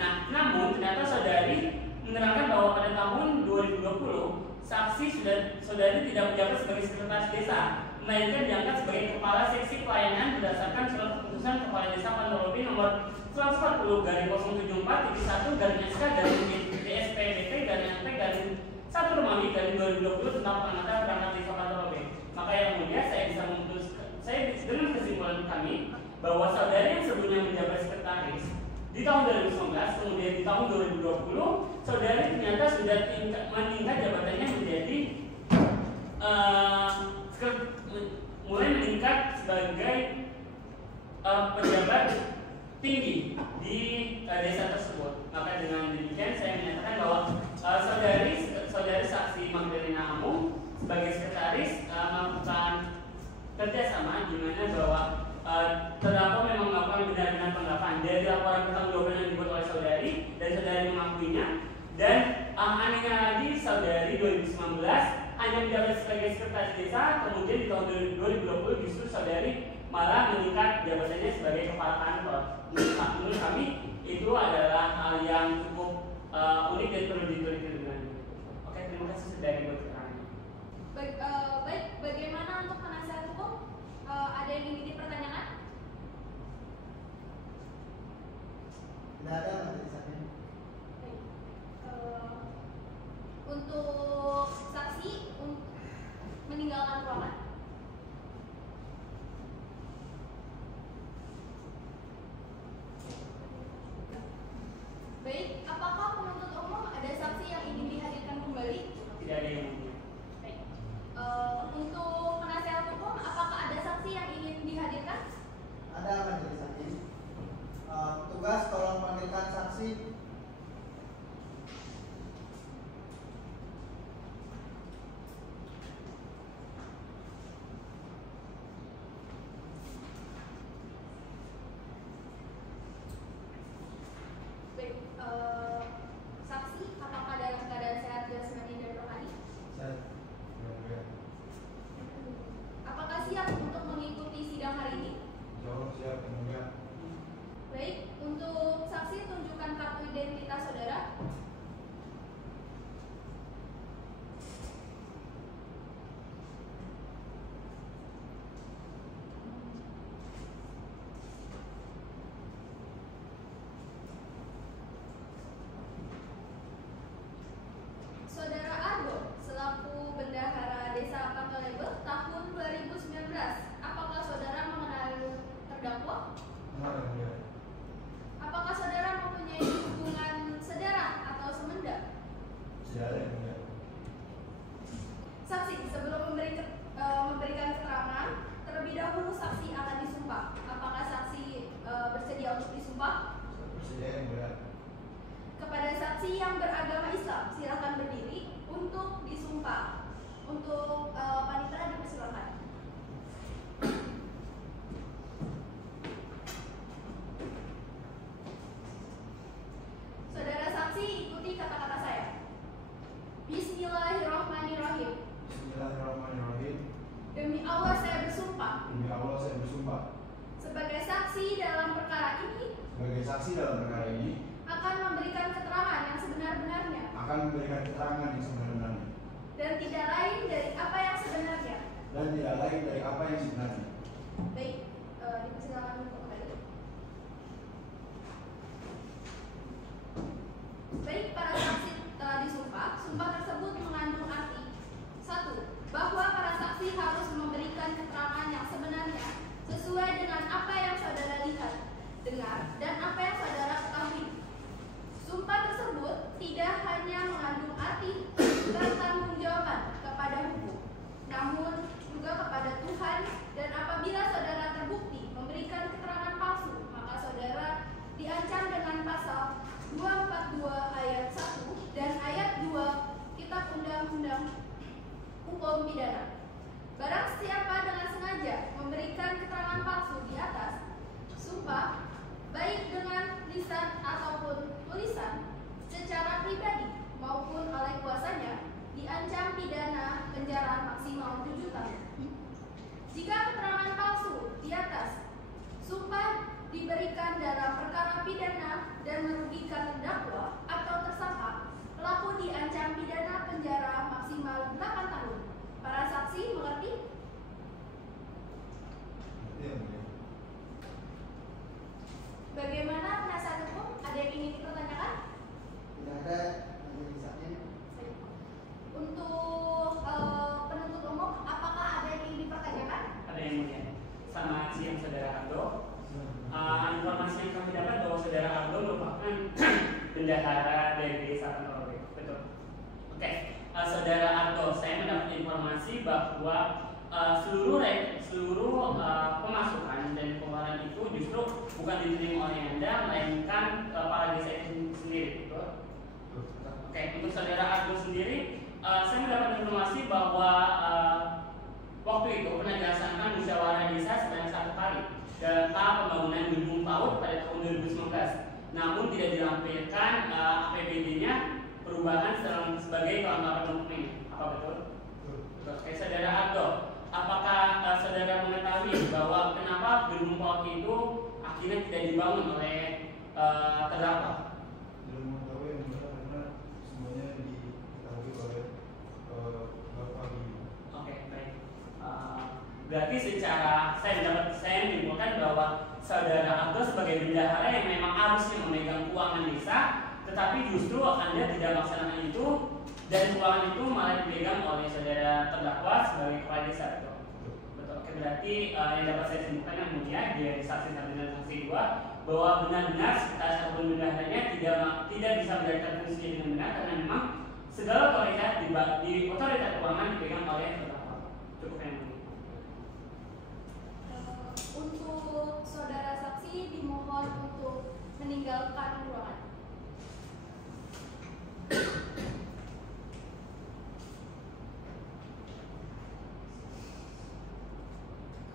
Nah, namun ternyata saudari menerangkan bahwa pada tahun 2020 saudari tidak menjabat sebagai sekretaris desa, melainkan diangkat sebagai kepala seksi pelayanan berdasarkan surat keputusan Kepala Desa Pantolobe nomor 140/071/DSPBP/SP/MP/MP/1 Romawi 2020 tentang pengamatan perangkat desa Pantolobe. Maka yang mulia saya bisa memutuskan, saya dengan kesimpulan kami bahwa saudari yang sebelumnya menjabat sekretaris di tahun 2019, kemudian di tahun 2020, saudari ternyata sudah meningkat jabatannya menjadi mulai meningkat sebagai pejabat tinggi di desa tersebut. Maka dengan demikian saya menyatakan bahwa saudari saksi Magdalena Amu sebagai sekretaris melakukan kerjasama di mana bahwa terdakwa memang melakukan benar-benar penggelapan dari laporan pertanggungjawaban yang dibuat oleh saudari dan saudari mengakuinya. Dan anehnya lagi, saudari 2019 hanya menjabat sebagai sekretaris desa, kemudian di tahun 2020 justru saudari malah meningkat jabatannya sebagai kepala kantor. Menurut kami itu adalah hal yang cukup unik dan perlu diteliti dengan. Oke, terima kasih saudari buat keterangannya. Untuk panitera dipersilakan. Saudara saksi, ikuti kata-kata saya. Bismillahirrahmanirrahim. Bismillahirrahmanirrahim. Demi Allah saya bersumpah Demi Allah saya bersumpah sebagai saksi dalam perkara ini sebagai saksi dalam perkara ini akan memberikan keterangan yang sebenar-benarnya akan memberikan keterangan yang sebenarnya dan tidak lain dari apa yang sebenarnya. dan tidak lain dari apa yang sebenarnya. Baik, dipersilakan untuk kembali. Baik, para saksi telah disumpah. Sumpah tersebut mengandung arti: 1. Bahwa para saksi harus memberikan keterangan yang sebenarnya sesuai dengan apa yang saudara lihat, dengar, dan apa yang saudara ketahui. Sumpah tersebut tidak hanya mengandung arti pertanggungjawaban kepada hukum, namun juga kepada Tuhan, dan apabila saudara terbukti memberikan keterangan palsu, maka saudara diancam dengan pasal 242 ayat 1 dan ayat 2 Kitab Undang-Undang Hukum Pidana. Barang siapa dengan sengaja memberikan keterangan palsu di atas sumpah, baik dengan lisan ataupun tulisan, secara pribadi maupun oleh kuasanya, diancam pidana penjara maksimal 7 tahun. Jika keterangan palsu di atas sumpah diberikan dalam perkara pidana dan merugikan terdakwa atau tersangka, pelaku diancam pidana penjara maksimal 8 tahun. Para saksi mengerti? Iya, Mulia. Bagaimana penasihat hukum? Ada yang ingin dipertanyakan? Tidak ada majelis hakim. Untuk penuntut umum, apakah ada yang ingin dipertanyakan? Ada yang mulia. Selamat siang saudara Aldo. Informasi yang kami dapat bahwa saudara Aldo merupakan bendahara dari desa Ponorogo. Betul. Oke. Saudara Aldo, saya mendapat informasi bahwa seluruh pemasukan dan pengeluaran itu justru bukan diterima oleh Anda, melainkan kepala desa itu sendiri. Betul? Oke. Untuk saudara Aldo sendiri, saya mendapat informasi bahwa waktu itu pernah dilaksanakan musyawarah desa sebanyak 1 kali dalam hal pembangunan gedung PAUD pada tahun 2019. Namun tidak dilampirkan APBD-nya perubahan sebagai kelengkapan dokumen. Apa betul? Betul. Oke, saudara Aldo, apakah saudara mengetahui bahwa kenapa gedung PAUD itu akhirnya tidak dibangun oleh terdakwa? Belum mengetahui yang benar karena semuanya diketahui oleh Bapak Ibu. Oke, baik. Berarti secara saya menyimpulkan bahwa saudara Aldo sebagai bendahara yang memang harusnya memegang keuangan desa, tetapi justru Anda tidak melaksanakan itu dan keuangan itu malah dipegang oleh saudara terdakwa sebagai kepala desa. Betul. Betul. Oke, berarti yang dapat saya simpulkan yang mulia dari saksi 1 dan saksi 2 bahwa benar-benar sekretaris ataupun bendaharanya tidak bisa menjalankan fungsinya dengan benar karena memang segala otoritas di otoritas keuangan dipegang oleh terdakwa. Cukup yang mulia. Untuk saudara saksi dimohon untuk meninggalkan ruangan.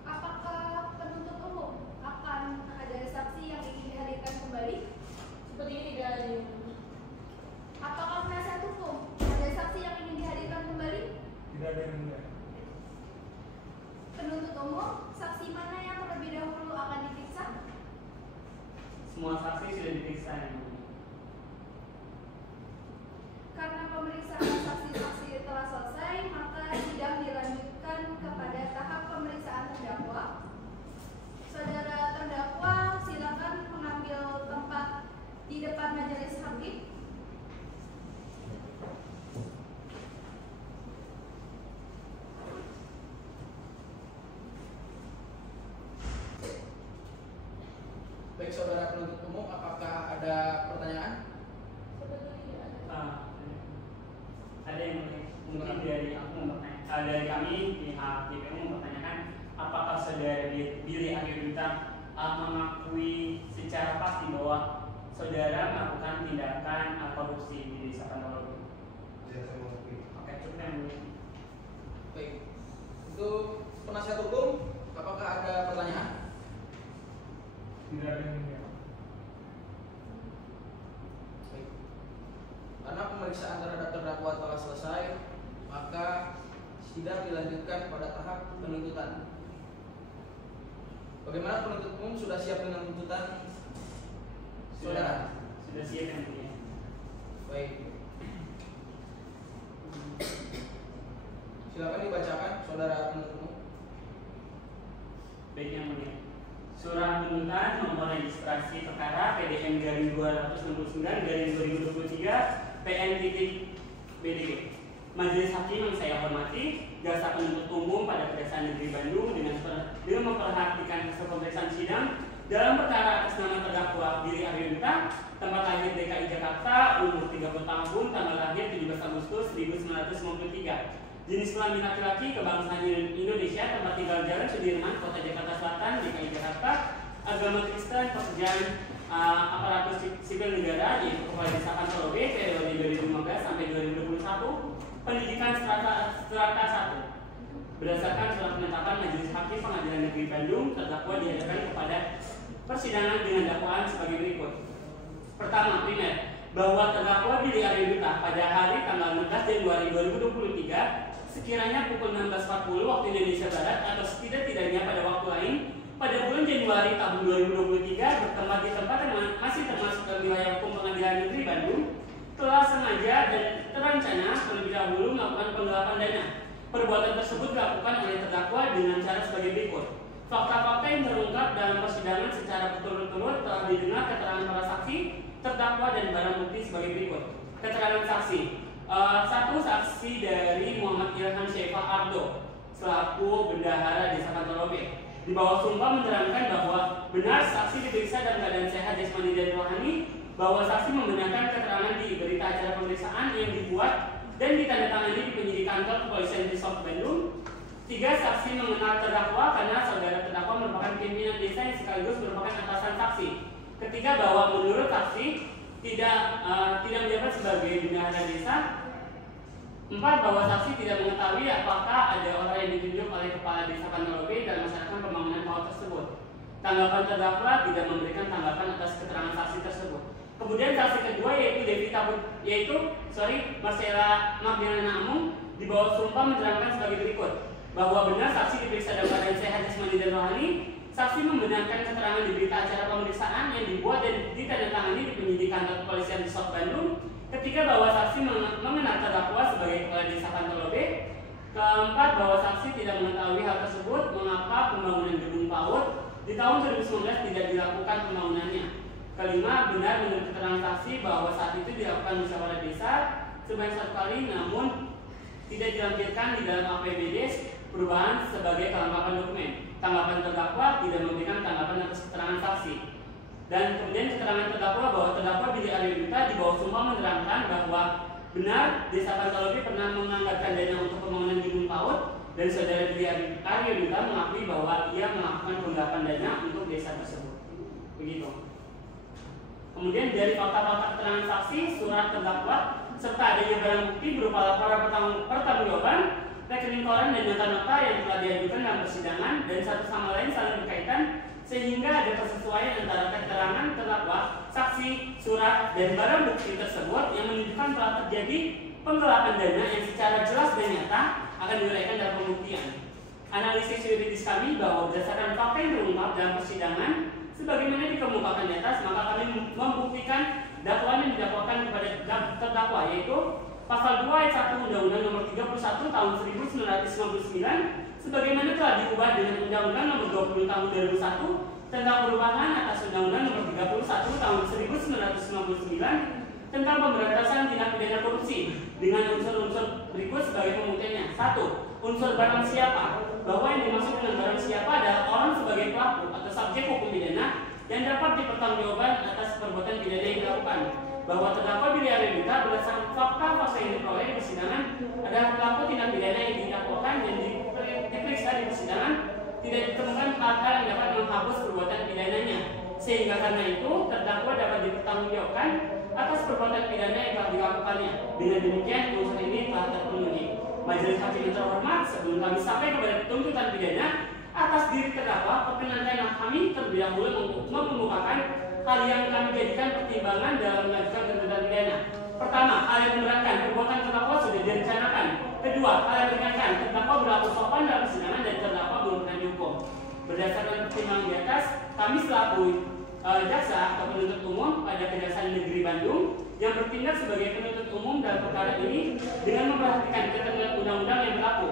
Apakah penuntut umum akan ada saksi yang ingin dihadirkan kembali? Seperti ini tidak ada. Apakah penasihat hukum ada saksi yang ingin dihadirkan kembali? Tidak ada yang mulia. Penuntut umum, saksi mana yang terlebih dahulu akan diperiksa? Semua saksi sudah diperiksa yang mulia. Karena pemeriksaan saksi-saksi telah selesai, maka sidang dilanjutkan kepada tahap pemeriksaan terdakwa. Saudara terdakwa silakan mengambil tempat di depan majelis hakim. Baik saudara penuntut umum, apakah ada pertanyaan? Seperti tidak ada. Ada yang mungkin dari dari kami pihak DPU mempertanyakan apakah saudara Billy Akhirudita mengakui secara pasti bahwa saudara melakukan tindakan korupsi di desa Ponorogo. Saya mengakui. Oke, cukup yang mulia. selesai, maka sidang dilanjutkan pada tahap penuntutan. Bagaimana penuntut umum, sudah siap dengan tuntutan? Saudara? Sudah siap yang mulia. Baik. Silakan dibacakan, saudara penuntut umum. Baik yang mulia. Surat tuntutan nomor registrasi perkara PDM garing 269 garing 2023 PN.BDG. Majelis Hakim yang saya hormati, jaksa penuntut umum pada Kejaksaan Negeri Bandung dengan memperhatikan hasil pemeriksaan sidang dalam perkara atas nama terdakwa Billy Arya, tempat lahir DKI Jakarta, umur 30 tahun, tanggal lahir 17 Agustus 1953. Jenis kelamin laki-laki, kebangsaan Indonesia, tempat tinggal Jalan Sudirman, Kota Jakarta Selatan, DKI Jakarta, agama Kristen, pekerjaan aparatur sipil negara, yaitu Kepala Desa Pantolobe, periode 2015 sampai 2021, pendidikan strata 1. Berdasarkan surat penetapan Majelis Hakim Pengadilan Negeri Bandung, terdakwa dihadapkan kepada persidangan dengan dakwaan sebagai berikut. Pertama, primer, bahwa terdakwa Billy Arya pada hari tanggal 16 Januari 2023 sekiranya pukul 16.40 waktu Indonesia Barat atau setidak-tidaknya pada waktu lain pada bulan Januari tahun 2023 bertempat di tempat yang masih termasuk dalam wilayah hukum Pengadilan Negeri Bandung, telah sengaja dan terancana terlebih dahulu melakukan penggelapan dana. Perbuatan tersebut dilakukan oleh terdakwa dengan cara sebagai berikut. Fakta-fakta yang terungkap dalam persidangan secara berturut-turut telah didengar keterangan para saksi, terdakwa dan barang bukti sebagai berikut. Keterangan saksi. Satu, saksi dari Muhammad Ilham Syaifah Ardo selaku bendahara Desa Pantolobe. Di bawah sumpah menerangkan bahwa benar saksi diperiksa dalam keadaan sehat jasmani dan rohani, bahwa saksi membenarkan keterangan di berita acara pemeriksaan yang dibuat dan ditandatangani di penyidik kantor Kepolisian Resort Bandung. Tiga, saksi mengenal terdakwa karena saudara terdakwa merupakan pimpinan desa yang sekaligus merupakan atasan saksi. Ketiga, bahwa menurut saksi tidak menjabat sebagai bendahara desa. Empat, bahwa saksi tidak mengetahui apakah ada orang yang ditunjuk oleh Kepala Desa Pantolobe dalam melaksanakan pembangunan paut tersebut. Tanggapan terdakwa tidak memberikan tanggapan atas keterangan saksi tersebut. Kemudian saksi kedua yaitu Marcella Magdalena Amung di bawah sumpah menerangkan sebagai berikut, bahwa benar saksi diperiksa dalam keadaan sehat jasmani dan rohani. Saksi membenarkan keterangan di berita acara pemeriksaan yang dibuat dan ditandatangani di penyidik kantor Kepolisian Resort Bandung. Ketiga, bahwa saksi mengenal terdakwa sebagai Kepala Desa Pantolobe. Keempat, bahwa saksi tidak mengetahui hal tersebut, mengapa pembangunan gedung PAUD di tahun 2019 tidak dilakukan pembangunannya. Kelima, benar menurut keterangan saksi bahwa saat itu dilakukan musyawarah desa sebanyak 1 kali, namun tidak dilampirkan di dalam APBD perubahan sebagai kelengkapan dokumen. Tanggapan terdakwa tidak memberikan tanggapan atas keterangan saksi. Dan kemudian keterangan terdakwa bahwa terdakwa Billy Arya di bawah sumpah menerangkan bahwa benar Desa Pantolobe pernah menganggarkan dana untuk pembangunan gedung PAUD dan saudara Billy Arya mengakui bahwa ia melakukan penggapan dana untuk desa tersebut. Begitu. Kemudian dari fakta-fakta keterangan saksi, surat terdakwa serta adanya barang bukti berupa laporan pertanggungjawaban, rekening koran dan nota-nota yang telah diajukan dalam persidangan dan satu sama lain saling berkaitan sehingga ada persesuaian antara keterangan terdakwa, saksi, surat, dan barang bukti tersebut yang menunjukkan telah terjadi penggelapan dana yang secara jelas dan nyata akan diuraikan dalam pembuktian. Analisis yuridis kami bahwa berdasarkan fakta yang terungkap dalam persidangan sebagaimana dikemukakan di atas, maka kami membuktikan dakwaan yang didakwakan kepada terdakwa, yaitu Pasal 2 ayat 1 Undang-Undang Nomor 31 Tahun 1959 sebagaimana telah diubah dengan Undang-Undang Nomor 20 Tahun 2001 tentang perubahan atas Undang-Undang Nomor 31 Tahun 1999 tentang pemberantasan tindak pidana korupsi dengan unsur-unsur berikut sebagai pembuktiannya. 1. Unsur barang siapa, bahwa yang dimaksud dengan barang siapa adalah orang sebagai pelaku atau subjek hukum pidana yang dapat dipertanggungjawabkan atas perbuatan pidana yang dilakukan. Bahwa terdakwa Billy Arya berdasarkan fakta-fakta yang diperoleh di persidangan adalah pelaku tindak pidana yang didakwakan dan diperiksa di persidangan tidak ditemukan hal-hal yang dapat menghapus perbuatan pidananya, sehingga karena itu terdakwa dapat dipertanggungjawabkan atas perbuatan pidana yang telah dilakukannya. Dengan demikian unsur ini telah terpenuhi. Majelis Hakim yang terhormat, sebelum kami sampai kepada tuntutan pidana atas diri terdakwa, perkenankan kami terlebih dahulu mengemukakan hal yang kami jadikan pertimbangan dalam mengajukan tuntutan pidana. Pertama, hal yang memberatkan perbuatan terdakwa sudah Berdasarkan pertimbangan di atas, kami selaku jaksa atau penuntut umum pada Kejaksaan Negeri Bandung yang bertindak sebagai penuntut umum dalam perkara ini dengan memperhatikan ketentuan undang-undang yang berlaku,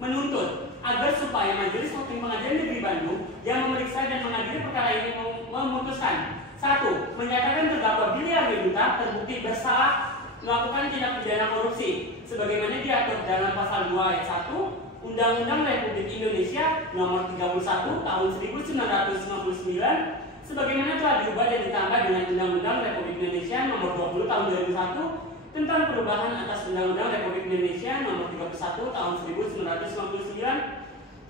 menuntut agar supaya Majelis Hakim Pengadilan Negeri Bandung yang memeriksa dan mengadili perkara ini memutuskan: 1. Menyatakan terdakwa Billy Ardiansyah terbukti bersalah melakukan tindak pidana korupsi sebagaimana diatur dalam pasal 2 ayat 1 Undang-Undang Republik Indonesia Nomor 31 Tahun 1959 sebagaimana telah diubah dan ditambah dengan Undang-Undang Republik Indonesia Nomor 20 Tahun 2001 tentang perubahan atas Undang-Undang Republik Indonesia Nomor 31 Tahun 1959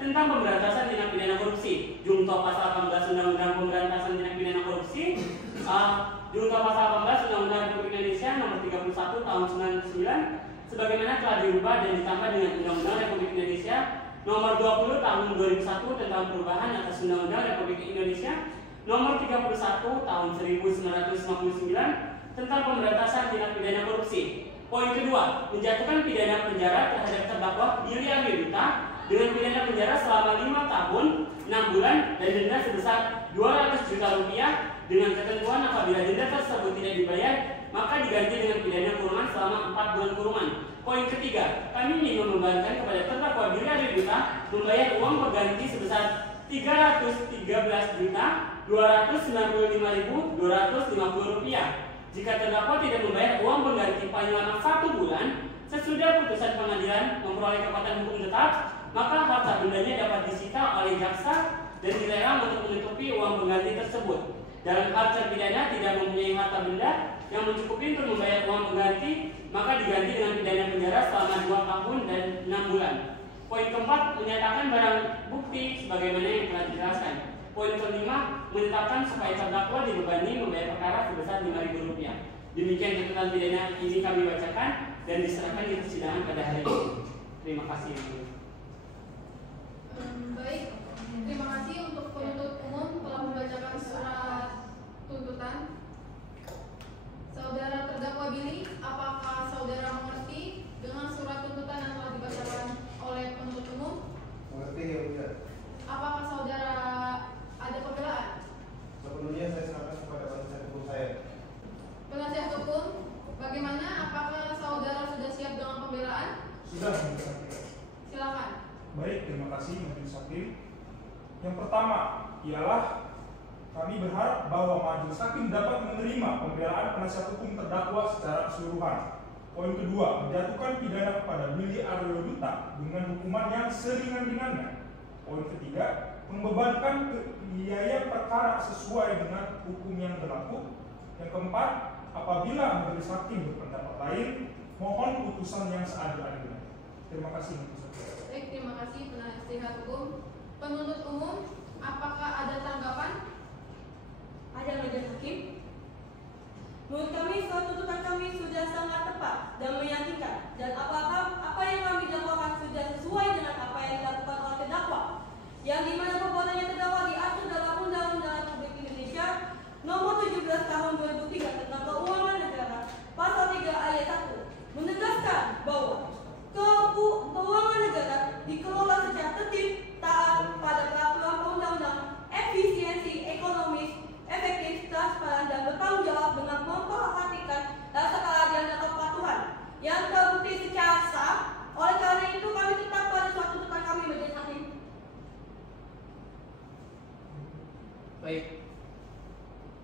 tentang pemberantasan tindak pidana korupsi, Junto pasal 18 Undang-Undang Pemberantasan Tindak Pidana Korupsi, Junto pasal 18 Undang-Undang Republik Indonesia Nomor 31 Tahun 1999 sebagaimana telah diubah dan ditambah dengan Undang-Undang Republik Indonesia Nomor 20 Tahun 2001 tentang perubahan atas Undang-Undang Republik Indonesia Nomor 31 Tahun 1959 tentang pemberantasan tindak pidana korupsi. Poin kedua, menjatuhkan pidana penjara terhadap terdakwa Billy Ardiansyah dengan pidana penjara selama 5 tahun, 6 bulan dan denda sebesar 200 juta rupiah dengan ketentuan apabila denda tersebut tidak dibayar maka diganti dengan pidana kurungan selama 4 bulan kurungan. Poin ketiga, kami ingin membebankan kepada terdakwa Billy Ardiansyah membayar uang pengganti sebesar 313.295.250 rupiah. Jika terdakwa tidak membayar uang pengganti paling lama 1 bulan sesudah putusan pengadilan memperoleh kekuatan hukum tetap, maka harta bendanya dapat disita oleh jaksa dan dilelang untuk menutupi uang pengganti tersebut. Dalam hal terpidana tidak mempunyai harta benda yang mencukupi untuk membayar uang pengganti, maka diganti dengan pidana penjara selama 2 tahun dan 6 bulan. Poin keempat, menyatakan barang bukti sebagaimana yang telah dijelaskan. Poin kelima, menetapkan supaya terdakwa dibebani membayar perkara sebesar Rp5.000. Demikian tuntutan pidana ini kami bacakan dan diserahkan di persidangan pada hari ini. Terima kasih. Baik, terima kasih untuk penuntut umum telah membacakan surat tuntutan. Saudara terdakwa Billy, apakah saudara mengerti dengan surat tuntutan yang telah dibacakan oleh penuntut umum? Mengerti ya Buya. Apakah saudara ada pembelaan? Sepenuhnya saya serahkan kepada penasihat hukum saya. Penasihat hukum, bagaimana? Apakah saudara sudah siap dengan pembelaan? Sudah, Majelis Hakim. Silakan. Baik, terima kasih Majelis Hakim. Yang pertama ialah kami berharap bahwa Majelis Hakim dapat menerima pembelaan penasihat hukum terdakwa secara keseluruhan. Poin kedua, menjatuhkan pidana kepada Billy Ardiansyah dengan hukuman yang seringan-ringannya. Poin ketiga, membebankan biaya perkara sesuai dengan hukum yang berlaku. Yang keempat, apabila Majelis Hakim berpendapat lain, mohon putusan yang seadil-adilnya. Terima kasih. Baik, terima kasih penasihat hukum. Penuntut umum, apakah ada tanggapan? Ada Majelis Hakim. Menurut kami, surat tuntutan kami sudah sangat tepat dan meyakinkan, dan apakah apa yang kami dakwakan sudah sesuai dengan apa yang dilakukan oleh terdakwa, yang dimana perbuatannya terdakwa diatur dalam Undang-Undang Republik Indonesia Nomor 17 Tahun 2003 tentang Keuangan Negara Pasal 3 Ayat 1 menegaskan bahwa keuangan negara dikelola secara tertib, taat pada peraturan perundang-undang, efisiensi ekonomis, efektif, transparan dan bertanggung jawab dengan memperhatikan rasa keadilan dan kepatuhan yang terbukti secara sah. Oleh karena itu kami tetap pada suatu tuntutan kami Majelis Hakim. Baik.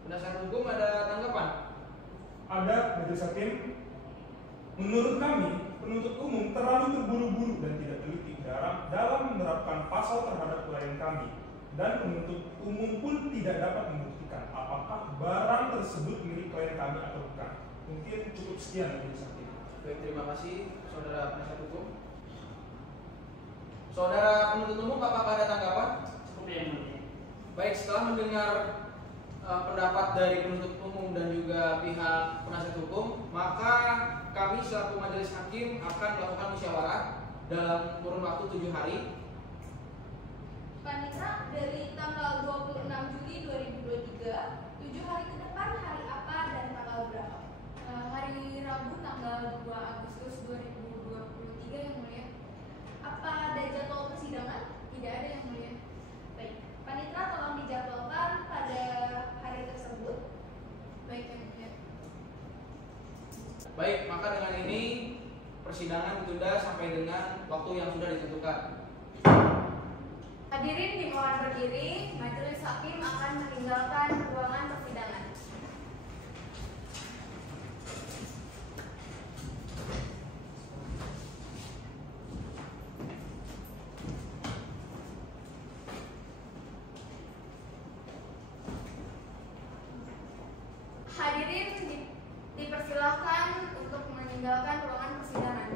Penasihat hukum ada tanggapan? Ada, Majelis Hakim. Menurut kami, penuntut umum terlalu terburu-buru dan tidak teliti dalam menerapkan pasal terhadap klien kami, dan penuntut umum pun tidak dapat membuktikan apakah barang tersebut milik klien kami atau bukan. Mungkin cukup sekian, Majelis Hakim. Baik, terima kasih saudara penasihat hukum. Saudara penuntut umum, apakah ada tanggapan? Cukup ya, Mulia. Baik, setelah mendengar pendapat dari penuntut umum dan juga pihak penasihat hukum, maka kami selaku Majelis Hakim akan melakukan musyawarah dalam kurun waktu 7 hari. Panitra, dari tanggal 26 Juli 2023, 7 hari ke depan hari apa dan tanggal berapa? Hari Rabu tanggal 2 Agustus 2023 yang mulia. Apa ada jadwal persidangan? Tidak ada yang mulia. Baik. persidangan ditunda sampai dengan waktu yang sudah ditentukan. Hadirin dimohon berdiri, majelis hakim akan meninggalkan ruangan persidangan. Hadirin dipersilahkan untuk meninggalkan ruangan persidangan.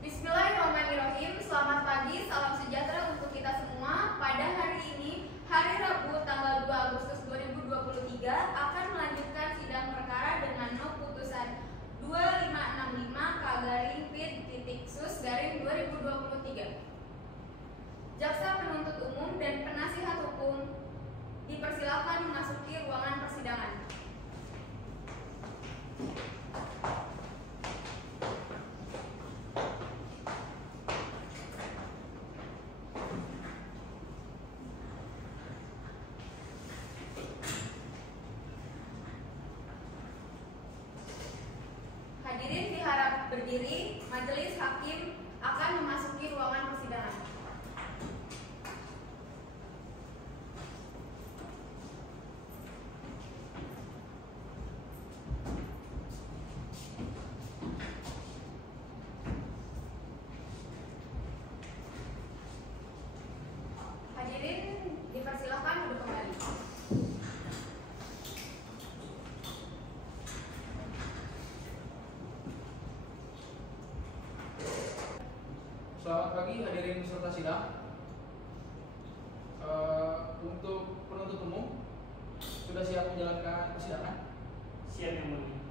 Bismillahirrahmanirrahim. Selamat pagi, salam sejahtera untuk kita semua. Pada hari ini, hari Rabu tanggal 2 Agustus 2023 akan melanjutkan sidang perkara dengan not putusan 2565/Pid.Sus/2023. Jaksa penuntut umum dan penasihat hukum dipersilakan memasuki ruangan persidangan. Hadirin diharap berdiri, majelis hakim akan memasuki ruangan persidangan. Hadirin dipersilakan duduk kembali. Selamat pagi hadirin peserta sidang. Untuk penuntut umum sudah siap menjalankan persidangan? Siap yang mulia.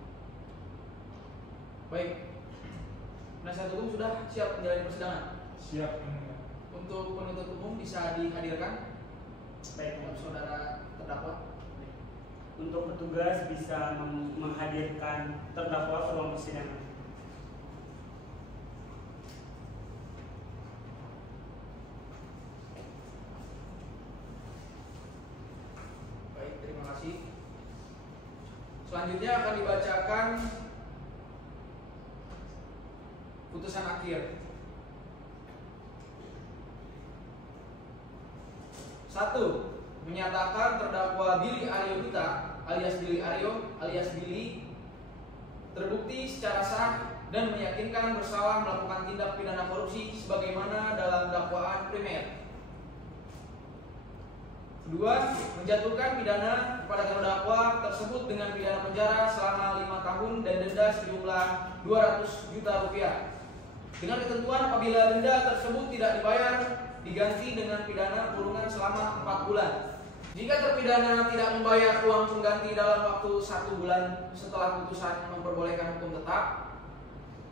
Baik. Penasihat hukum sudah siap menjalani persidangan? Siap yang mulia. Untuk penuntut umum bisa dihadirkan? Baik, Yang Mulia. Saudara terdakwa. Untuk petugas bisa menghadirkan terdakwa ke ruang persidangan. Baik, terima kasih. Selanjutnya akan dibacakan putusan akhir. 1. Menyatakan terdakwa Billy Aryo Duta alias Billy Aryo alias Billy terbukti secara sah dan meyakinkan bersalah melakukan tindak pidana korupsi sebagaimana dalam dakwaan primer. 2. Menjatuhkan pidana kepada terdakwa tersebut dengan pidana penjara selama 5 tahun dan denda sejumlah 200 juta rupiah. Dengan ketentuan apabila denda tersebut tidak dibayar, diganti dengan pidana kurungan selama 4 bulan. Jika terpidana tidak membayar uang pengganti dalam waktu 1 bulan setelah putusan memperbolehkan hukum tetap,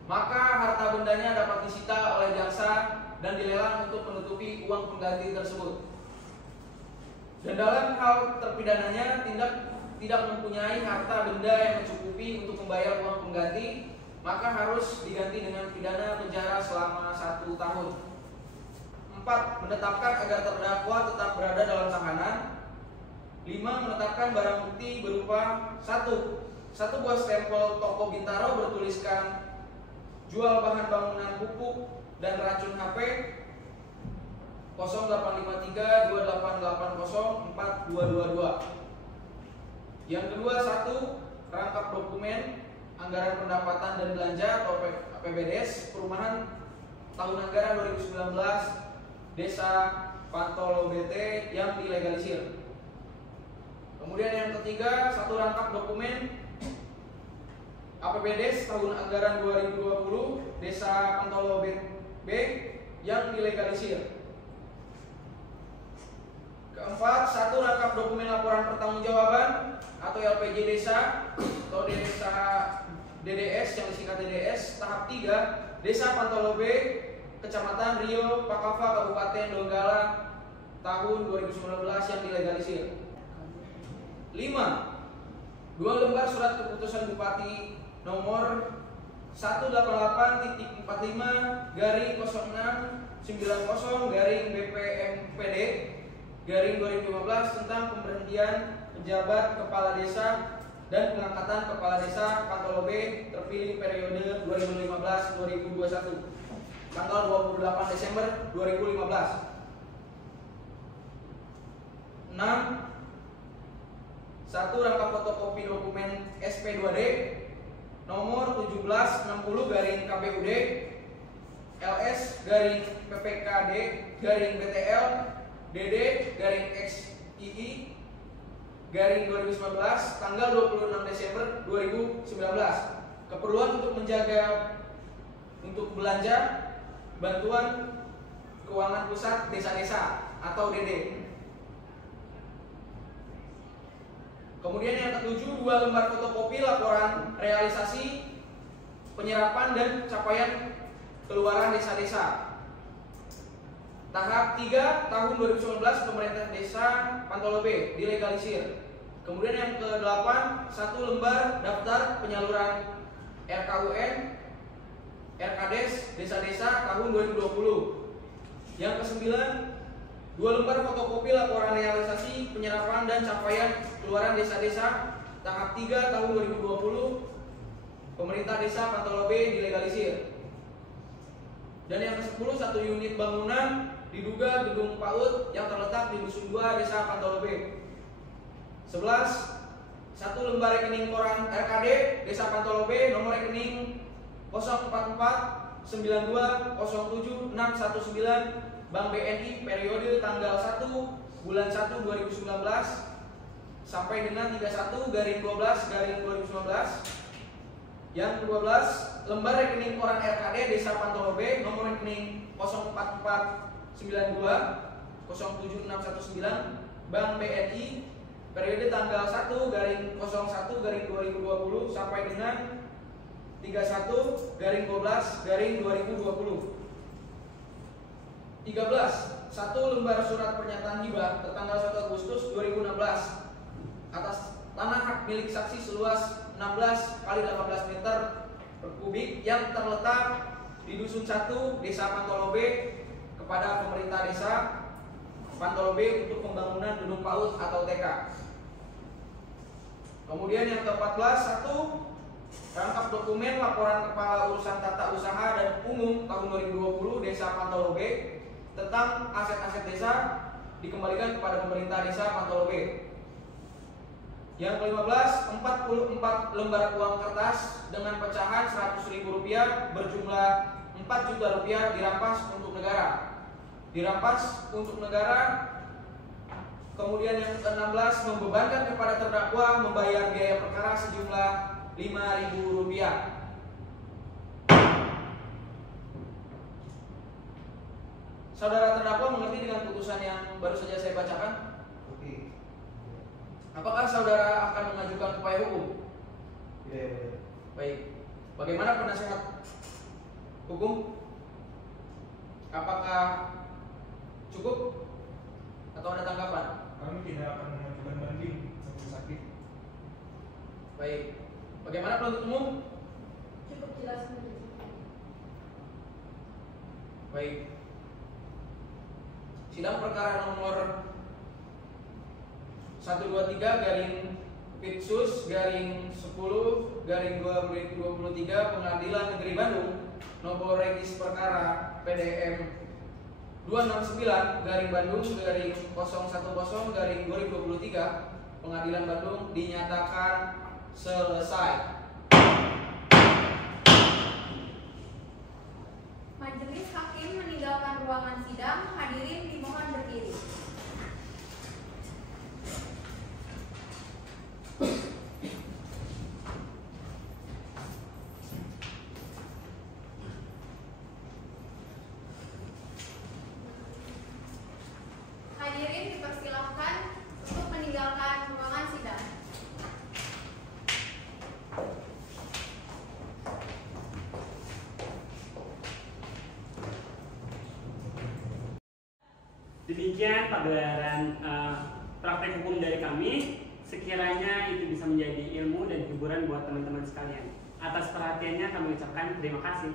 maka harta bendanya dapat disita oleh jaksa dan dilelang untuk menutupi uang pengganti tersebut. Dan dalam hal terpidananya tidak mempunyai harta benda yang mencukupi untuk membayar uang pengganti, maka harus diganti dengan pidana penjara selama 1 tahun. 4. Menetapkan agar terdakwa tetap berada dalam tahanan. 5. Menetapkan barang bukti berupa 1. Satu buah stempel toko Bintaro bertuliskan jual bahan bangunan pupuk dan racun HP 085328804222. Yang kedua, 1. Rangkap dokumen anggaran pendapatan dan belanja atau APBDes perumahan tahun anggaran 2019 Desa Pantolo BT yang dilegalisir. Kemudian yang ketiga, 1 rangkap dokumen APBDes tahun anggaran 2020 Desa Pantolo B yang dilegalisir. Keempat, 1 rangkap dokumen laporan pertanggungjawaban atau LPJ desa atau desa DDS yang disingkat DDS tahap 3 Desa Pantolo B, Kecamatan Rio, Pakava, Kabupaten Donggala tahun 2019 yang dilegalisir. 5. 2 lembar surat keputusan Bupati nomor 188-190-0090-BPMPD/2015 tentang pemberhentian pejabat kepala desa dan pengangkatan kepala desa Pantolobe terpilih periode 2015-2021 tanggal 28 Desember 2015. 6. 1. Rangkap fotokopi dokumen SP2D nomor 1760-KPUD LS-PPKD-BTL DD-XII -2019 tanggal 26 Desember 2019. Keperluan untuk belanja bantuan keuangan pusat desa-desa atau DD. Kemudian yang ketujuh, 2 lembar fotokopi laporan realisasi penyerapan dan capaian keluaran desa-desa. Tahap 3 tahun 2019 pemerintah desa Pantolobe dilegalisir. Kemudian yang ke-8, 1 lembar daftar penyaluran RKUN RKDes desa-desa tahun 2020. Yang ke-9, 2 lembar fotokopi laporan realisasi penyerapan dan capaian keluaran desa-desa tahap 3 tahun 2020 pemerintah desa Pantolobe dilegalisir. Dan yang ke-10, 1 unit bangunan diduga gedung PAUD yang terletak di Dusun 2 Desa Pantolobe. 11, 1 lembar rekening koran RKD Desa Pantolobe nomor rekening 04492070619 Bank BNI periode tanggal 1 bulan 1 2019 sampai dengan 31/12/2019. Yang ke-12, lembar rekening koran RKD Desa Pantolobe nomor rekening 04492070619 Bank BNI periode tanggal 1/01/2020 sampai dengan 31/12/2020. 13. 1 lembar surat pernyataan hibah tertanggal 1 Agustus 2016 atas tanah hak milik saksi seluas 16 x 18 meter per kubik yang terletak di Dusun 1 Desa Pantolobe kepada pemerintah desa Pantolobe untuk pembangunan gedung PAUD atau TK. Kemudian yang ke-14, 1 rangkap dokumen laporan kepala urusan tata usaha dan umum tahun 2020 Desa Pantolobe tentang aset-aset desa dikembalikan kepada pemerintah desa Pantolobe. Yang ke-15, 44 lembar uang kertas dengan pecahan Rp100.000 berjumlah Rp4 juta dirampas untuk negara. Kemudian yang ke-16, membebankan kepada terdakwa membayar biaya perkara sejumlah Rp5.000. Saudara terdakwa mengerti dengan putusan yang baru saja saya bacakan? Oke. Apakah saudara akan mengajukan upaya hukum? Tidak. Baik. Bagaimana penasehat hukum? Apakah cukup atau ada tanggapan? Kami tidak akan mengajukan banding sampai sakit. Baik. Bagaimana penuntut umum? Cukup jelas. Baik. Sidang perkara nomor 123/Pitsus/10/2023 Pengadilan Negeri Bandung nomor regis perkara PDM 269/Bandung/010/2023 Pengadilan Bandung dinyatakan selesai. Majelis hakim meninggalkan ruangan sidang. Hadirin dimohon berdiri. Hadirin dipersilahkan untuk meninggalkan ruangan sidang. Demikian pagelaran praktek hukum dari kami. Sekiranya itu bisa menjadi ilmu dan hiburan buat teman-teman sekalian. Atas perhatiannya kami ucapkan terima kasih.